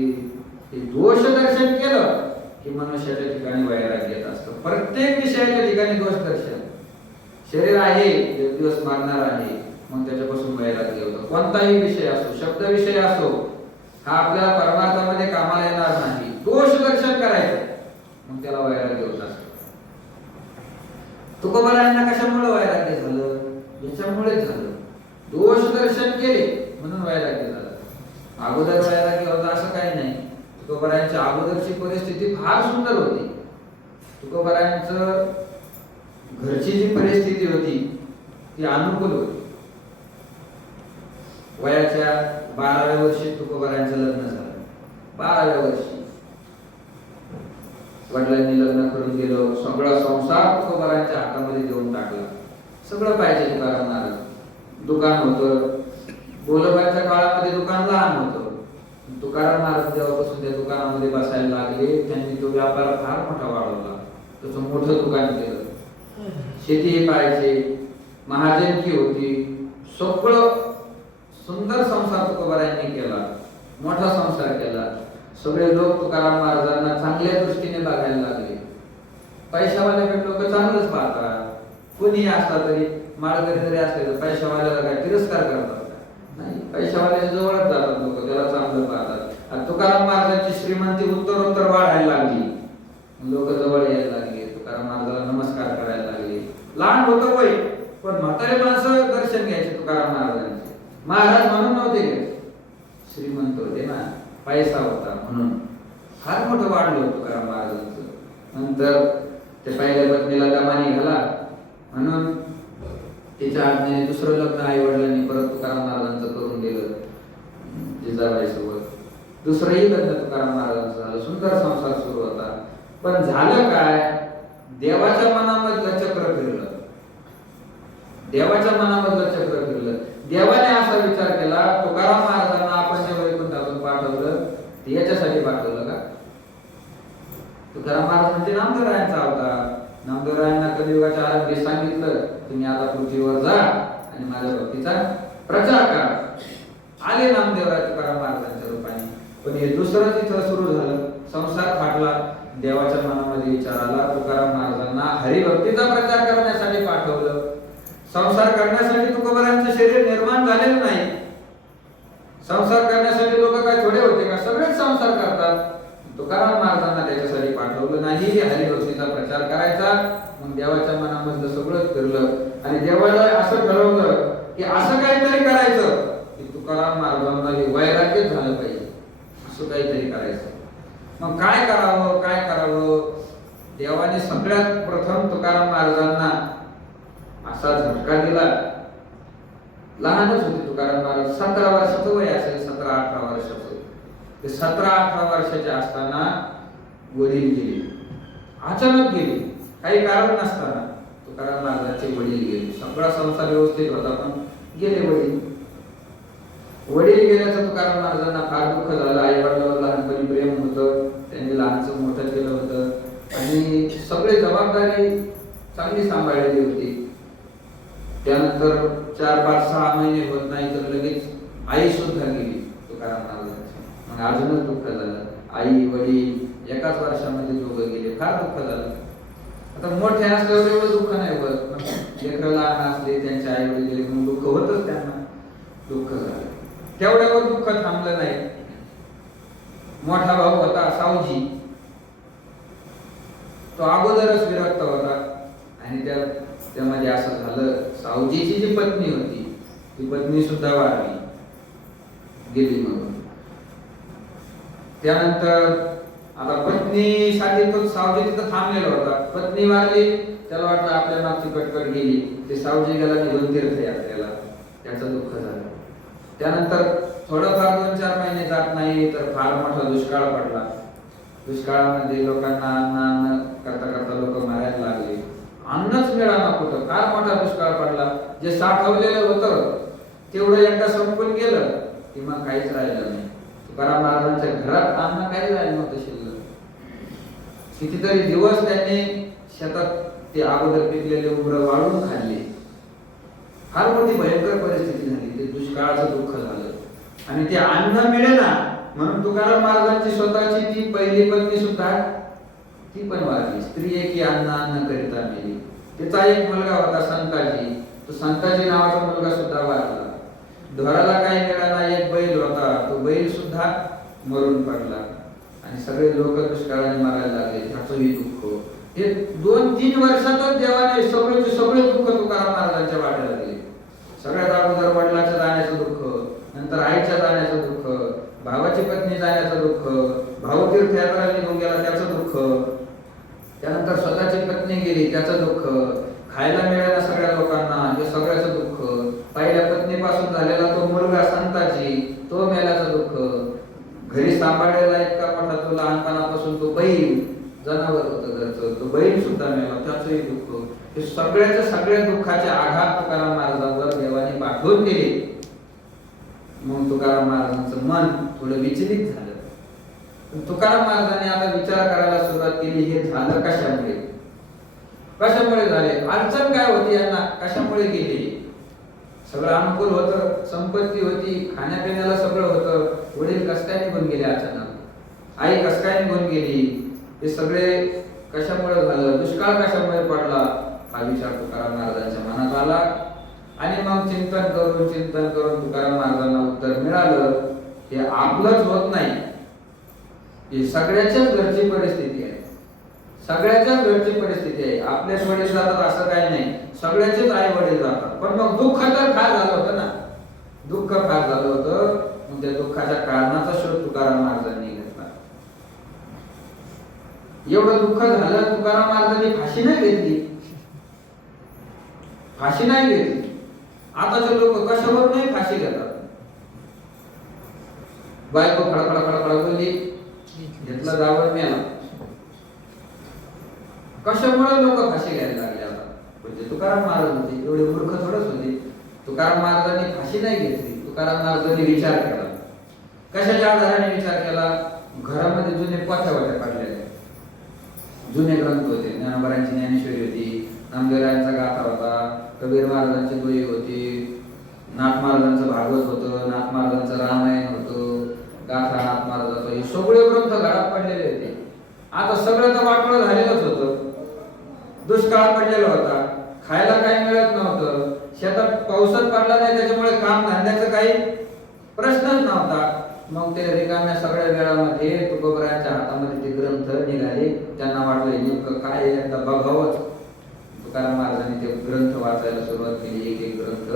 हे दोष दर्शन केलं की मनुष्याच्या ठिकाणी वैराग्य येत असतं. प्रत्येक विषयाच्या ठिकाणी दोष दर्शन. शरीर आहे, एक दिवस मारणार आहे, मग त्याच्यापासून वैराग्य होतं. कोणताही विषय असो, शब्द विषय असो, हा आपल्याला परमार्थामध्ये कामाला येणार नाही. दोष दर्शन करायचं, मग त्याला वैराग्य होत असतं. तुकोबारायांना कशामुळे वैराग्य झालं? याच्यामुळेच झालं. दोष दर्शन केले म्हणून वैराग्य झालं. अगोदर वैराग्य होता असं काही नाही. तुकोबारायांच्या अगोदरची परिस्थिती फार सुंदर होती. तुकोबारायांचं घरची जी परिस्थिती होती ती अनुकूल होती. वयाच्या 12व्या वर्षी तुकोबारायांचं लग्न झालं. 12व्या वर्षी वडिलांनी लग्न करून दिलं. सगळा संसार तुकोबारायांच्या हातामध्ये देऊन टाकला. सगळं पाहिजे तुकाराम महाराज. दुकान होतं, बोलोबाच्या काळामध्ये दुकान लहान होतं. तुकाराम महाराज जेव्हापासून त्या दुकानामध्ये बसायला लागले, त्यांनी तो व्यापार फार मोठा वाढवला. त्याचं मोठं दुकान केलं. शेती पाहायचे, महाजनकी होती. सगळं सुंदर संसार तुकोबारायांनी केला, मोठा संसार केला. सगळे लोक तुकाराम महाराजांना चांगल्या दृष्टीने बघायला लागले. पैशावाले लोक चांगलंच पाहतात. कोणी असला तरी, माळकरी जरी असले तर पैशावाल्याला काय तिरस्कार करतात का? नाही, पैशावाल्याच्या जवळच जातात लोक, त्याला चांगलं पाहतात. आणि तुकाराम महाराजांची श्रीमंती उत्तरोत्तर वाढायला लागली. लोक जवळ यायला लागले, तुकाराम महाराजाला नमस्कार करायला लागले. लहान होतं वय, पण म्हातारे माणसं दर्शन घ्यायचे तुकाराम महाराजांचे. महाराज म्हणून नव्हते गेले, श्रीमंत होते ना, पैसा होता म्हणून. फार मोठं वाढलं तुकाराम महाराजांचं. नंतर ते पहिल्या पत्नीला दमानी घाला म्हणून तिच्या आज्ञेने दुसरं लग्न आई वडिलांनी परत तुकाराम महाराजांचं करून दिलं जिजाबाईसोबत. दुसरंही लग्न तुकाराम महाराजांचं झालं. सुंदर संसार सुरू होता. पण झालं काय? देवाच्या मनामधलं चक्र फिरलं. देवाच्या मनामधलं चक्र फिरलं. देवाने असा विचार केला, तुकाराम महाराजांना आपण जे वैकुंठातून पाठवलं ते याच्यासाठी पाठवलं का? तुकाराम महाराज म्हणजे नामदेवरायांचा अवतार. नामदेवरायांना कलियुगाच्या आरंभी सांगितलं, तुम्ही आता पृथ्वीवर जा आणि माझ्या भक्तीचा प्रचार करा. आले नामदेवराय तुकाराम महाराजांच्या रूपाने. पण हे दुसरं तिथं सुरू झालं. संसार फाटला. देवाच्या मनामध्ये विचार आला, तुकाराम महाराजांना हरिभक्तीचा प्रचार करण्यासाठी पाठवलं. संसार करण्यासाठी तुकोबारायांचं शरीर निर्माण झालेलं नाही. संसार करण्यासाठी लोक काय थोडे होते का? सगळेच संसार करतात. तुकाराम महाराजांना त्याच्यासाठी पाठवलं नाही, हरिभक्तीचा प्रचार करायचा. मग देवाच्या मनामधलं सगळं फिरलं आणि देवाला असं ठरवलं की असं काहीतरी करायचं की तुकाराम महाराजांना वैराग्य झालं पाहिजे. असं काहीतरी करायचं. मग काय करावं, काय करावं? देवाने सगळ्यात सर्वप्रथम तुकाराम महाराजांना असा झटका दिला. लहानच होते तुकाराम महाराज, 17 वर्षाचं वय असेल, 17-18 वर्षाचं. ते 17-18 वर्षाचे असताना वडील गेले, अचानक गेले, काही कारण नसताना तुकाराम महाराजांचे वडील गेले. सगळा संसार व्यवस्थित होता पण गेले वडील. वडील गेल्याचं तुकाराम महाराजांना फार दुःख झालं. आई वडिलांवर लहानपणी प्रेम होतं, त्यांनी लहानचं मोठं केलं होतं आणि सगळी जबाबदारी चांगली सांभाळलेली होती. त्यानंतर 4-5-6 महिने होत नाही तर लगेच आई सुद्धा गेली तुकाराम महाराजांची. मग अजूनच दुःख झालं. आई वडील एकाच वर्षामध्ये दोघं गेले, फार दुःख झालं. आता मोठे असल्यावर एवढं दुःख नाही होत, पण लेकरं लहान असले, त्यांचे आई वडील गेले म्हणून दुःख होतच, त्यांना दुःख झालं. तेवढ्यावर दुःख थांबलं नाही. मोठा भाऊ होता सावजी, तो अगोदरच विरक्त होता आणि त्यामध्ये असं झालं, सावजीची जी पत्नी होती ती पत्नी सुद्धा वारली, गेली. मग त्यानंतर आता पत्नीसाठी तो सावजी तिथं थांबलेला होता. पत्नी वारली, त्याला वाटलं आपल्या मागची कटकट गेली, ते सावजी गेला निघून तीर्थयात्रेला, त्याचं दुःख झालं. त्यानंतर थोडंफार 2-4 महिने जात नाही तर फार मोठा दुष्काळ पडला. दुष्काळामध्ये लोकांना अन्न करता करता लोक मारायला लागले. अन्नच मिळाला कुठं, फार मोठा दुष्काळ पडला. जे साठवलेलं होतं तेवढं एकदा संपून गेलं की मग काहीच राहिलं नाही. तुकाराम महाराजांच्या घरात अन्न काही राहिलं नव्हतं शिल्लक. कितीतरी दिवस त्यांनी शेतात ते अगोदर पिकलेले उमरं वाळून खाल्ले. फार मोठी भयंकर परिस्थिती झाली. ते दुष्काळाचं दुःख झालं आणि ते अन्न मिळेना म्हणून तुकाराम महाराजांची स्वतःची ती पहिली पत्नी सुद्धा ती पण वारली. स्त्री एकी अन्न करिता मेली. तिचा एक मुलगा होता संताजी, तो संताजी नावाचा मुलगा सुद्धा वारला. ढोराला काही मिळाला, एक बैल होता, तो बैल सुद्धा मरून पडला आणि सगळे लोक दुष्काळाने मारायला लागले. त्याचंही दुःख हे 2-3 वर्षातच देवाने सगळे दुःख तुकाराम महाराजांच्या वाट्याला दिले. सगळ्यात अगोदर वडिलाच्या जाण्याचं दुःख, नंतर आईच्या जाण्याचं दुःख, भावाची पत्नी जाण्याचं दुःख, भाऊ तीर्थयात्रा निघून गेला त्याचं दुःख, त्यानंतर स्वतःची पत्नी गेली त्याचं दुःख, खायला मिळालं सगळ्या लोकांना हे सगळ्याचं दुःख, पहिल्या पत्नीपासून झालेला तो मुलगा संताजी तो मेल्याचं दुःख, घरी सांभाळलेला इतका मोठा तो लहानपणापासून तो बैल जनावर होतं घरचं, तो बैल सुद्धा मेला त्याचंही दुःख. हे सगळे दुःखाचे आघात तुकाराम महाराजांवर देवाने पाठवून दिले. मग तुकाराम महाराजांचं मन थोडं विचलित झालं. तुकाराम महाराजांनी आता विचार करायला सुरुवात केली, हे झालं कशामुळे, कशामुळे झाले, अडचण काय होती यांना, कशामुळे गेली. सगळं अनुकूल होतं, संपत्ती होती, खाण्यापिण्याला सगळं होतं, वडील कस काय निघून गेले अचानक, आई कस काय निघून गेली, हे सगळे कशामुळे झालं, दुष्काळ कशामुळे पडला, हा विचार तुकाराम महाराजांच्या मनात आला. आणि मग चिंतन करून तुकाराम महाराजांना उत्तर मिळालं, हे आपलंच होत नाही, ही सगळ्याच्याच घरची परिस्थिती आहे, सगळ्याच्याच घरची परिस्थिती आहे. आपलेच वडील जातात असं काही नाही, सगळ्याचेच आई वडील जातात. पण मग दुःख तर फार झालं होतं ना, दुःख फार झालं होतं. मग त्या दुःखाच्या कारणाचा शोध तुकाराम महाराजांनी घेतला. एवढं दुःख झालं, तुकाराम महाराजांनी फाशी नाही घेतली, फाशी नाही घेतली. आताचे लोक कशावर नाही फाशी घेतात. बायको फडाफडा बोलली, घेतला जावं मेला. कशामुळे लोक फाशी घ्यायला लागले आता, म्हणजे तुकाराम महाराज होते एवढे मूर्ख थोडंच होते. तुकाराम महाराजांनी फाशी नाही घेतली. तुकाराम महाराजांनी विचार केला. कशाच्या आधाराने विचार केला, घरामध्ये जुने पोथ्या पडलेले जुने ग्रंथ होते. ज्ञानोबारांची ज्ञानेश्वरी होती, नामदेवरायांचा गाथा होता, कबीर महाराजांची दोही होती, नाथ महाराजांचं भागवत होतं, नाथ महाराजांचं रामायण होतं, गाथा नाथ महाराजांचं, हे सगळे ग्रंथ घरात पडलेले होते. आता सगळं तर वाटोळं झालेलंच होतं. दुष्काळ पडलेला होता, खायला काही मिळत नव्हतं, शेतात पाऊसच पडला नाही, त्याच्यामुळे काम धंद्याचा काही प्रश्नच नव्हता. मग ते रिकाम्या सगळ्या वेळामध्ये तुकोबरायांच्या हातामध्ये ते ग्रंथ निघाले. त्यांना वाटलं नेमकं काय एकदा बघावंच. तुकाराम महाराजांनी ते ग्रंथ वाचायला सुरुवात केली, एक ग्रंथ.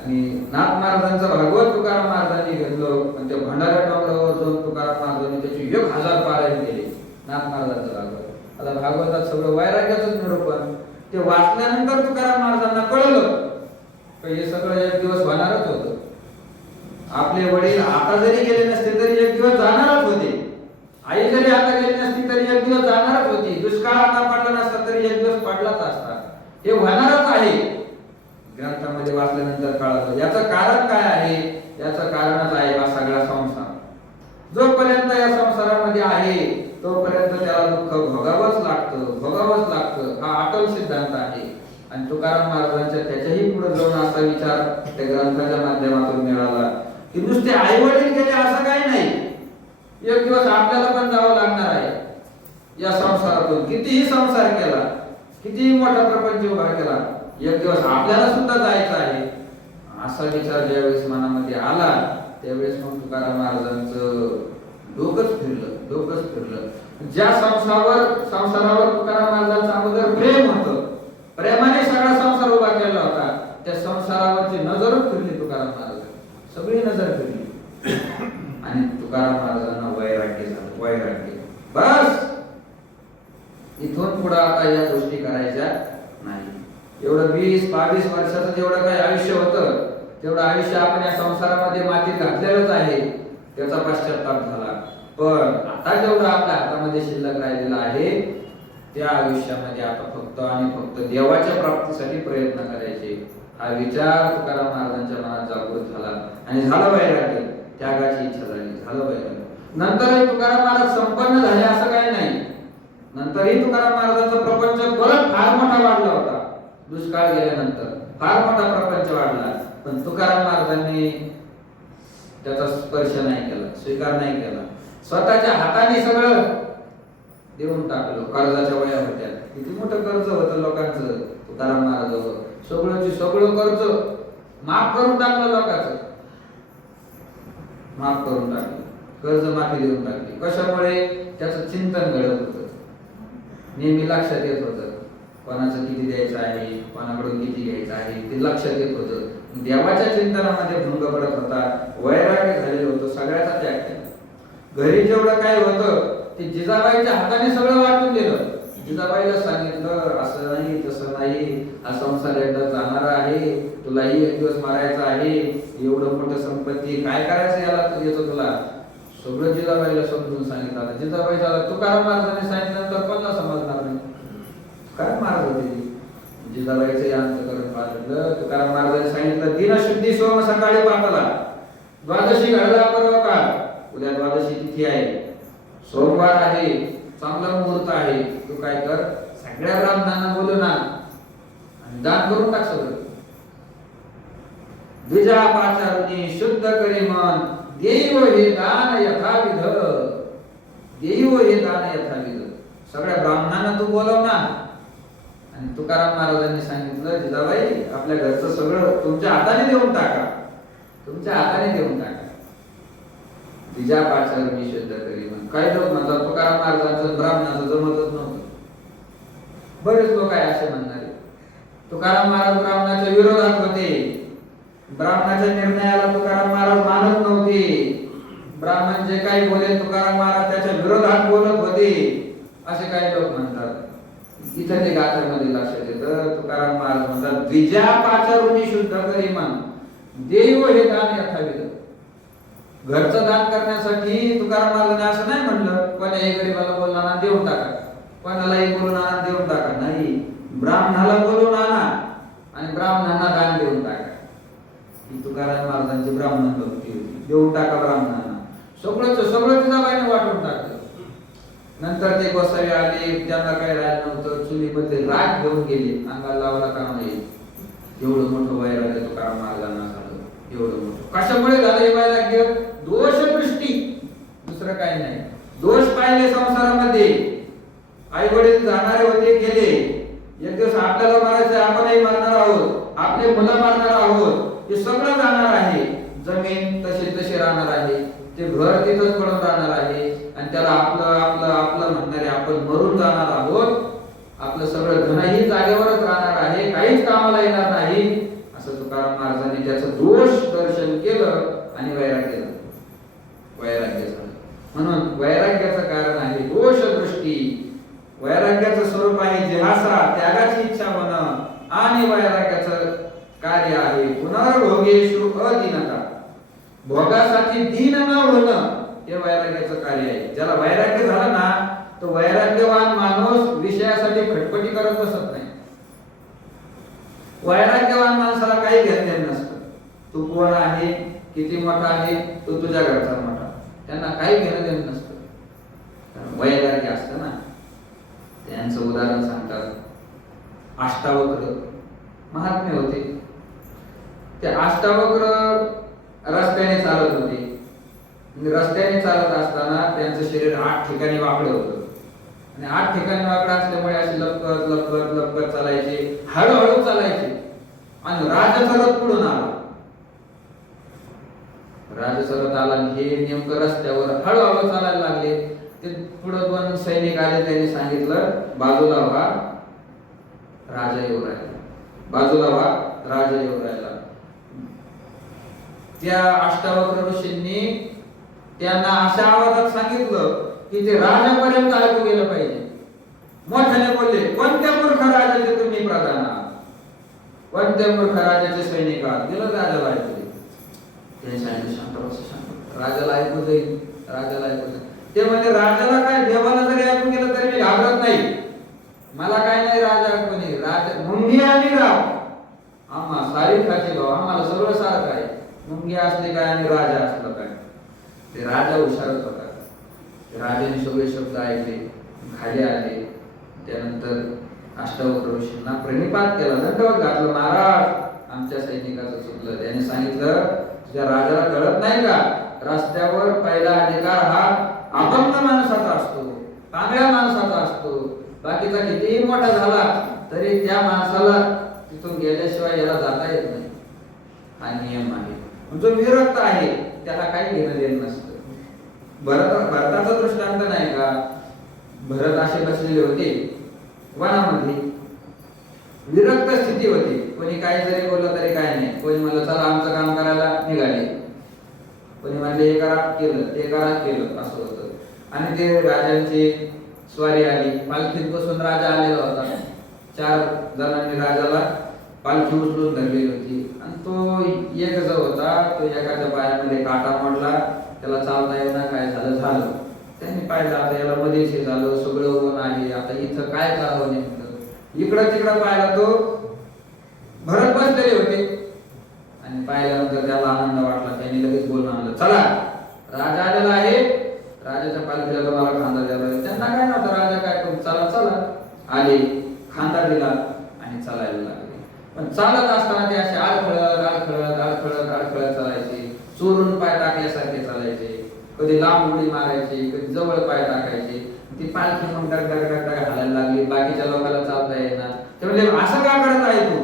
आणि नाथ महाराजांचं भागवत तुकाराम महाराजांनी घेतलं आणि त्या भंडारा डोंगरावर जाऊन तुकाराम महाराजांनी त्याची 1000 पारायण केले नाथ महाराजांचं भागवत. आता भागवतात सगळं वैराग्य वैराग्याचं निरूपण. ते वाचल्यानंतर तुकाराम महाराजांना कळलं की हे सगळं एक दिवस होणारच होतं. आपले वडील आता जरी गेले नसते तरी एक दिवस जाणारच होते. आई जरी आता गेली नसती तरी एक दिवस जाणारच होती. दुष्काळ आता पडला नसता तरी एक दिवस पडलाच असता. हे होणारच आहे. ग्रंथामध्ये वाचल्यानंतर कळलं. याचं कारण काय आहे? याचं कारणच आहे हा सगळा संसार. जोपर्यंत या संसारामध्ये आहे तोपर्यंत त्याला दुःख भोगावंच लागतं. हा अटल सिद्धांत आहे. आणि तुकाराम महाराजांच्या त्याच्याही पुढे जाऊन असा विचार त्या ग्रंथाच्या माध्यमातून मिळाला की नुसते आई वडील गेले असं काही नाही. एक दिवस आपल्याला पण जावं लागणार आहे या संसारातून. कितीही संसार केला, कितीही मोठा प्रपंच उभा केला, एक दिवस आपल्याला सुद्धा जायचं आहे. असा विचार ज्यावेळेस मनामध्ये आला त्यावेळेस मग तुकाराम महाराजांचं डोकंच फिरलं. ज्या संसारावर तुकाराम महाराजांचं अगोदर प्रेम होतं, प्रेमाने सगळा संसार उभा केला होता, त्या संसारावरची नजरच फिरली तुकाराम महाराजांची. सगळी नजर फिरली आणि तुकाराम महाराजांना वैराग्य झालं. वैराग्य बस, इथून पुढे आता या गोष्टी करायच्या नाही. एवढं 20-22 वर्षाचं जेवढं काही आयुष्य होतं तेवढं आयुष्य आपण या संसारामध्ये मातीत घातलेलंच आहे. त्याचा पश्चाताप झाला. पण आता जेवढं आपल्या हातामध्ये शिल्लक राहिलेलं आहे त्या आयुष्यामध्ये आता फक्त आणि फक्त देवाच्या प्राप्तीसाठी प्रयत्न करायचे. हा विचार तुकाराम महाराजांच्या मनात जागृत झाला आणि झालं वैराग्य. त्यागाची इच्छा झाली, झालं वैराग्य. नंतरही तुकाराम महाराज संपन्न झाले असं काही नाही. नंतरही तुकाराम महाराजांचा प्रपंच परत फार मोठा वाढला होता. दुष्काळ गेल्यानंतर फार मोठा प्रपंच वाढला. पण तुकाराम महाराजांनी त्याचा स्पर्श नाही केला, स्वीकार नाही केला. स्वतःच्या हाताने सगळं देऊन टाकलं. कर्जाच्या वया होत्या, किती मोठं कर्ज होतं लोकांचं तुकाराम महाराजांवर. सगळं कर्ज माफ करून टाकलं लोकांचं. माफ करून टाकलं, कर्ज माफी देऊन टाकली. कशामुळे? त्याचं चिंतन घडत होतं, नेहमी लक्षात येत होतं कोणाचं किती द्यायचं आहे, कोणाकडून किती घ्यायचं आहे ते लक्षात येत होतं. देवाच्या चिंतनामध्ये भंग पडत होता. वैराग्य झालेलं होतं, सगळ्याचा त्याग केला. घरी जेवढं काय होतं ते जिजाबाईच्या हाताने सगळं वाटून दिलं. जिजाबाईला सांगितलं असं नाही तसं नाही, हा संसार एकदा जाणार आहे, तुलाही एक दिवस मारायचा आहे, एवढं मोठं संपत्ती काय करायचं याला येतं तुला. सगळं जिजाबाईला समजून सांगितलं. जिजाबाईला तुकाराम महाराजांनी सांगितल्यानंतर कोणाला समजणार नाही. काय महाराज होते जिजाबाईचं अंतःकरण पाहिलं. तुकाराम महाराजांनी सांगितलं दिनशुद्धी सोम सकाळी पाठला, द्वादशी घडला परवा काळ, उद्या द्वादशी तिथी आहे, सोमवार आहे, चांगला मुहूर्त आहे. तू काय कर, सगळ्या ब्राह्मणांना बोलून आण आणि दान करून टाक सगळं. द्विजा पाचारुनी शुद्ध करी मन, देईव हे दान यथाविध, देईव हे दान यथाविध. सगळ्या ब्राह्मणांना तू बोलव ना. आणि तुकाराम महाराजांनी सांगितलं जिजाबाई आपल्या घरचं सगळं तुमच्या हाताने देऊन टाका, तुमच्या हाताने देऊन टाका. द्विजा पाचारुनी शुद्ध करी मन. काही लोक म्हणतात तुकाराम महाराजांचं ब्राह्मणाचं जमतच नव्हतं. बरेच लोक आहे असे म्हणणारे. तुकाराम महाराज ब्राह्मणाच्या विरोधात होते. ब्राह्मणाच्या निर्णयाला तुकाराम महाराज मानत नव्हते. ब्राह्मण जे काही बोले तुकाराम महाराज त्याच्या विरोधात बोलत होते असे काही लोक म्हणतात. इथे ते गाथ्यामध्ये लक्षात येतं. तुकाराम महाराज म्हणतात द्विजा पाचारुनी शुद्ध करी मन, देव हे दान यथाविध. घरचं दान करण्यासाठी तुकाराम महाराजांनी असं नाही म्हणलं कोणाही गरीबाला बोलणार देऊन टाका, कोणालाही बोलून आणा देऊन टाका. नाही, ब्राह्मणाला बोलून आणा आणि ब्राह्मणांना दान देऊन टाका. ही तुकाराम महाराजांची ब्राह्मण भक्ती होती. देऊन टाका ब्राह्मणांना. सगळं जिजाबाईने वाटून टाकलं. नंतर ते गोसावी आले, त्यांना काही राहिलं नव्हतं, चुलीमध्ये राग घेऊन गेले, अंगाला लावला का नाही. एवढं मोठं वैराग्य तुकाराम महाराजांना झालं. एवढं मोठं कशामुळे झालं हे वैराग्य? दोषदृष्टी, दुसरं काही नाही. दोष पाहिले संसारामध्ये. आई वडील जाणारे होते, गेले. एक दिवस आपल्याला मारायचं, आपणही मारणार आहोत, आपले मुलं मारणार आहोत, हे सगळं जाणार आहे. जमीन तशी राहणार आहे, ते घर तिथंच पडून राहणार आहे आणि त्याला आपलं म्हणणारे आपण मरून जाणार आहोत. आपलं सगळं धनही जागेवरच राहणार आहे, काहीच कामाला येणार नाही. असं तुकाराम महाराजांनी त्याचं दोष दर्शन केलं आणि वैराग्य झालं. वैराग्य झालं. म्हणून वैराग्याचं कारण आहे दोष दृष्टी. वैराग्याचं स्वरूप आहे जिहासा, त्यागाची इच्छा होणं, आणि वैराग्याचं कार्य आहे पुनर्भोगेषु अदीनता, भोगासाठी दीन न होणं, हे वैराग्याचं कार्य आहे. ज्याला वैराग्य झालं ना, तो वैराग्यवान माणूस विषयासाठी खटपटी करत बसत नाही. वैराग्यवान माणसाला काही घेणं नसतं. तू कोण आहे, किती मोठा आहे, तो तुझ्या घरचा मोठा, त्यांना काही घेणं देणं नसतं. कारण वैराग्य असतं ना. त्यांचं उदाहरण सांगतात. अष्टावक्र महात्मे होते. ते अष्टावक्र रस्त्याने चालत होते. रस्त्याने चालत असताना त्यांचं शरीर 8 ठिकाणी वाकडं होतं, आणि 8 ठिकाणी वाकडं असल्यामुळे असे लपकत लपकत लपकत चालायचे, हळूहळू चालायचे. आणि राजसरथ पुढून आला. राजसरथ आला, हे नेमकं रस्त्यावर हळूहळू चालायला लागले. ते पुढे 2 सैनिक आले. त्यांनी सांगितलं, बाजूला व्हा, राजा येऊ राहिला. बाजूला व्हा, राजा येऊ राहिला. त्या अष्टावक्र ऋषींनी त्यांना अशा आवाजात सांगितलं की ते राजापर्यंत ऐकू गेलं पाहिजे. मोठ्याने बोलले, कोणत्या मूर्ख राजाचे तुम्ही प्रधान आहात, कोणत्या मूर्ख राजाचे सैनिक आहात. दिलं राजाला ऐकू. त्यांनी सांगितलं, शांत बसा, शांत. राजाला ऐकू जाईल, राजाला ऐकू जाईल. ते म्हणजे राजाला काय, देवाला जरी ऐकून गेलं तरी मी घाबरत नाही, मला काय नाही राजा ऐकून. राजा मुंगी आणि राव आम्हा सारी खाची भाऊ, आम्हाला सगळं सारखं आहे. मुंगी असले काय आणि राजा असलं काय. ते राजा हुशारच होता. राजाने सगळे शब्द ऐकले, खाली आले. त्यानंतर अष्टावक्र ऋषींना प्रणिपात केला, दंडवत घातलं. महाराज, आमच्या सैनिकाचं चुकलं. त्याने सांगितलं, तुझ्या राजाला कळत नाही का, रस्त्यावर पहिला अधिकार हा अपंग माणसाचा असतो, तांबड्या माणसाचा असतो. बाकीचा कितीही मोठा झाला तरी त्या माणसाला तिथून गेल्याशिवाय याला जाता येत नाही. हा नियम आहे. जो विरक्त आहे त्याला काही घेणं देणं नसतं. भरताचा दृष्टांत नाही का, भरत असे बसलेले होते वनामध्ये, विरक्त स्थिती होती. कोणी काही जरी बोललं तरी काय नाही. कोणी म्हणलं चला आमचं काम करायला निघाले, कोणी म्हणले हे करा, केलं, ते करा, केलं, असं होतं. आणि ते राजांची स्वारी आली, पालखीत बसून राजा आलेला होता. 4 जणांनी राजाला पालखी उचलून धरलेली होती. आणि तो एक जो होता, तो एकाच्या पायामध्ये काटा मोडला, त्याला चालता येईना. काय झालं. त्यांनी पाहिलं, आता याला मध्येच हे झालं, सगळं ऊन आहे, आता इथं काय करावं नेमकं. इकडं तिकडं पाहिला तो भरत बसलेले होते. आणि पाहिल्यानंतर त्याला आनंद वाटला. त्यांनी लगेच बोलणं आणलं, चला राजा आलेला आहे, राजाच्या पालखीला तुम्हाला खांदा द्यावा. त्यांना काय नव्हतं, राजा काय करू, चला चला. आले, खांदा दिला आणि चालायला लागले. पण चालत असताना ते असे आडखळत आडखळत आडखळत आडखळत चालायचे. चोरून पाय टाकल्यासारखे चालायचे. कधी लांब उडी मारायचे, कधी जवळ पाय टाकायचे. ती पालखी मग डग डग डग डग हालायला लागली. बाकीच्या लोकांना चालता येईना. ते म्हणजे असं का करत आहे तू,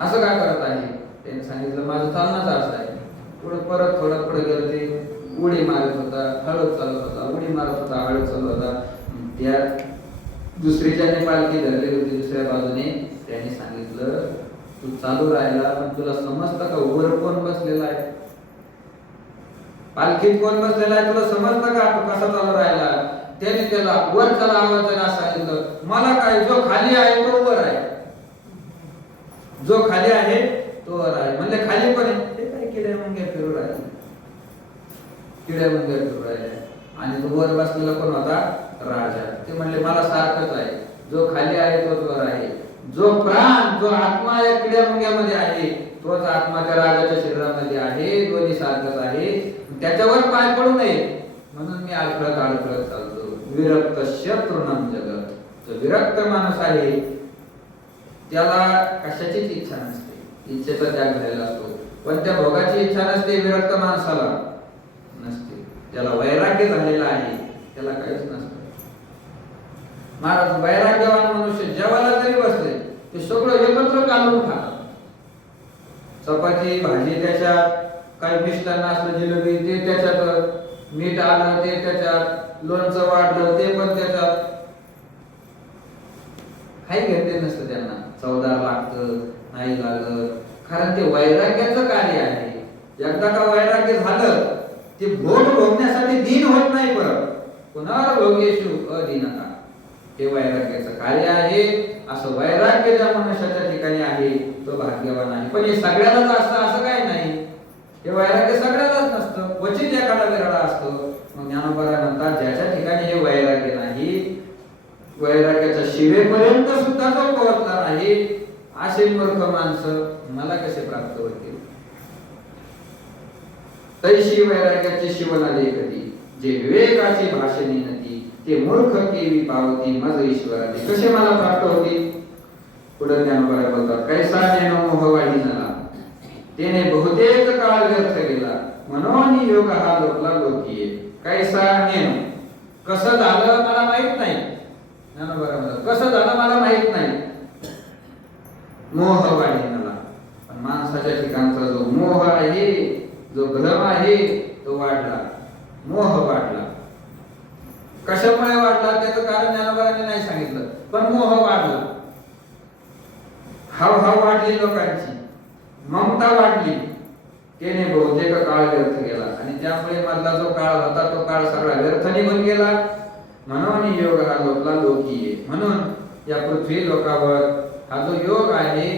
असं का करत आहे. त्यांनी सांगितलं, माझं चालणंच असं आहे. पुढे परत थोडं पुढे गेलं, ते उडी मारत होता, हळद चालत होता, उडी मारत होता, हळद चालत होता. त्या दुसरीच्याने पालखी धरलेली होती दुसऱ्या बाजूने. त्यांनी सांगितलं, तू चालू राहिला, पण तुला समजतं का वर कोण बसलेला आहे, पालखीत कोण बसलेला आहे, तुला समजतं का तू कसा चालू राहिला. त्याने त्याला वर चला आवाजाने सांगितलं, मला काय, जो खाली आहे तो वर आहे, जो खाली आहे तो वर आहे. म्हणले खाली पण आहे. ते काय किड्या मुंग्या फिरू राहिले, किड्या मुंग्या फिरू राहिले. आणि तो वर बसलेला कोण होता, राजा. ते म्हणले मला सारखंच आहे, जो खाली आहे तोच वर आहे. जो प्राण, जो आत्मा या किड्या मुंग्यामध्ये आहे, तोच आत्मा त्या राजाच्या शरीरामध्ये आहे. दोन्ही सारखंच आहे. त्याच्यावर पाय पडू नये म्हणून मी आडखळत आडखळत चालतो. विरक्त शत्रुनम जगत. जो विरक्त माणूस आहे त्याला कशाचीच इच्छा नसते, इच्छेचा त्याग झालेला असतो. पण त्या भोगाची इच्छा नसते विरक्त माणसाला, नसते. ज्याला वैराग्य झालेला आहे त्याला काहीच नसतं. महाराज, वैराग्यवान मनुष्य जेवायला जरी बसले ते सगळं एकत्र काढून खातात. चपाती भाजी त्याच्यात, काही मिष्टान्न असलं, जिलेबी ते त्याच्यात, मीठ आलं ते त्याच्यात, लोणचं वाढलं ते पण त्याच्यात. काही घेतले नसतं त्यांना. चवदार लागतं नाही लागत, कारण ते वैराग्याचं कार्य आहे. एकदा का वैराग्य झालं, ते भोग भोगण्यासाठी दीन होत नाही. परत पुनर्भोगेषु अदीनता. हे वैराग्याचं कार्य आहे. असं वैराग्य ज्या मनुष्याच्या ठिकाणी आहे तो भाग्यवान आहे. पण हे सगळ्यालाच असतं असं काही नाही. हे वैराग्य सगळ्यालाच नसतं, क्वचित एखादा विरळा असतो. मग ज्ञानोबा म्हणतात ज्याच्या ठिकाणी हे वैराग्य नाही, वैराग्याच्या शिवेपर्यंत सुद्धा जो पोहोचला नाही, असे मूर्ख माणसं मला कसे प्राप्त होतील. तैशी वैराग्याची शिवनाले कधी, जे विवेकाची भाषणे नदी, ते मूर्ख केवी पावती मज ईश्वराने. कसे मला प्राप्त होतील. पुढे ज्ञानोबा बोलतात कैसा नेनो मोहवाडी झाला, तेने बहुतेक काळ व्यर्थ गेला, म्हणून योग हा लोकला लोकीये. कैसा नेनो, कसं झालं मला माहित नाही. ज्ञानोबा म्हणतात कसं झालं मला माहित नाही. मोह वाढीला, पण माणसाच्या ठिकाणचा जो मोह आहे, जो भ्रम आहे तो वाढला. मोह वाढला. कशामुळे वाढला त्याचं कारण ज्ञानोबांनी नाही सांगितलं, पण मोह वाढला. हाव वाढली लोकांची, ममता वाढली, त्याने बहुतेक काळ व्यर्थ गेला. आणि त्यामुळे मधला जो काळ होता तो काळ सगळा व्यर्थ निघून गेला. म्हणून योग हा लोकला लोकीये. म्हणून या पृथ्वी लोकावर हा जो योग आहे,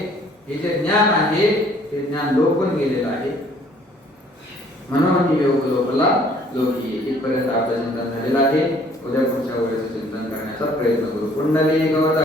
हे जे ज्ञान आहे ते ज्ञान लोपून गेलेलं आहे. म्हणून योग लोकला लोकीये. इथपर्यंत आपलं चिंतन झालेलं आहे. उद्या पुढच्या वेळेचं चिंतन करण्याचा प्रयत्न करू. कुंडली गवत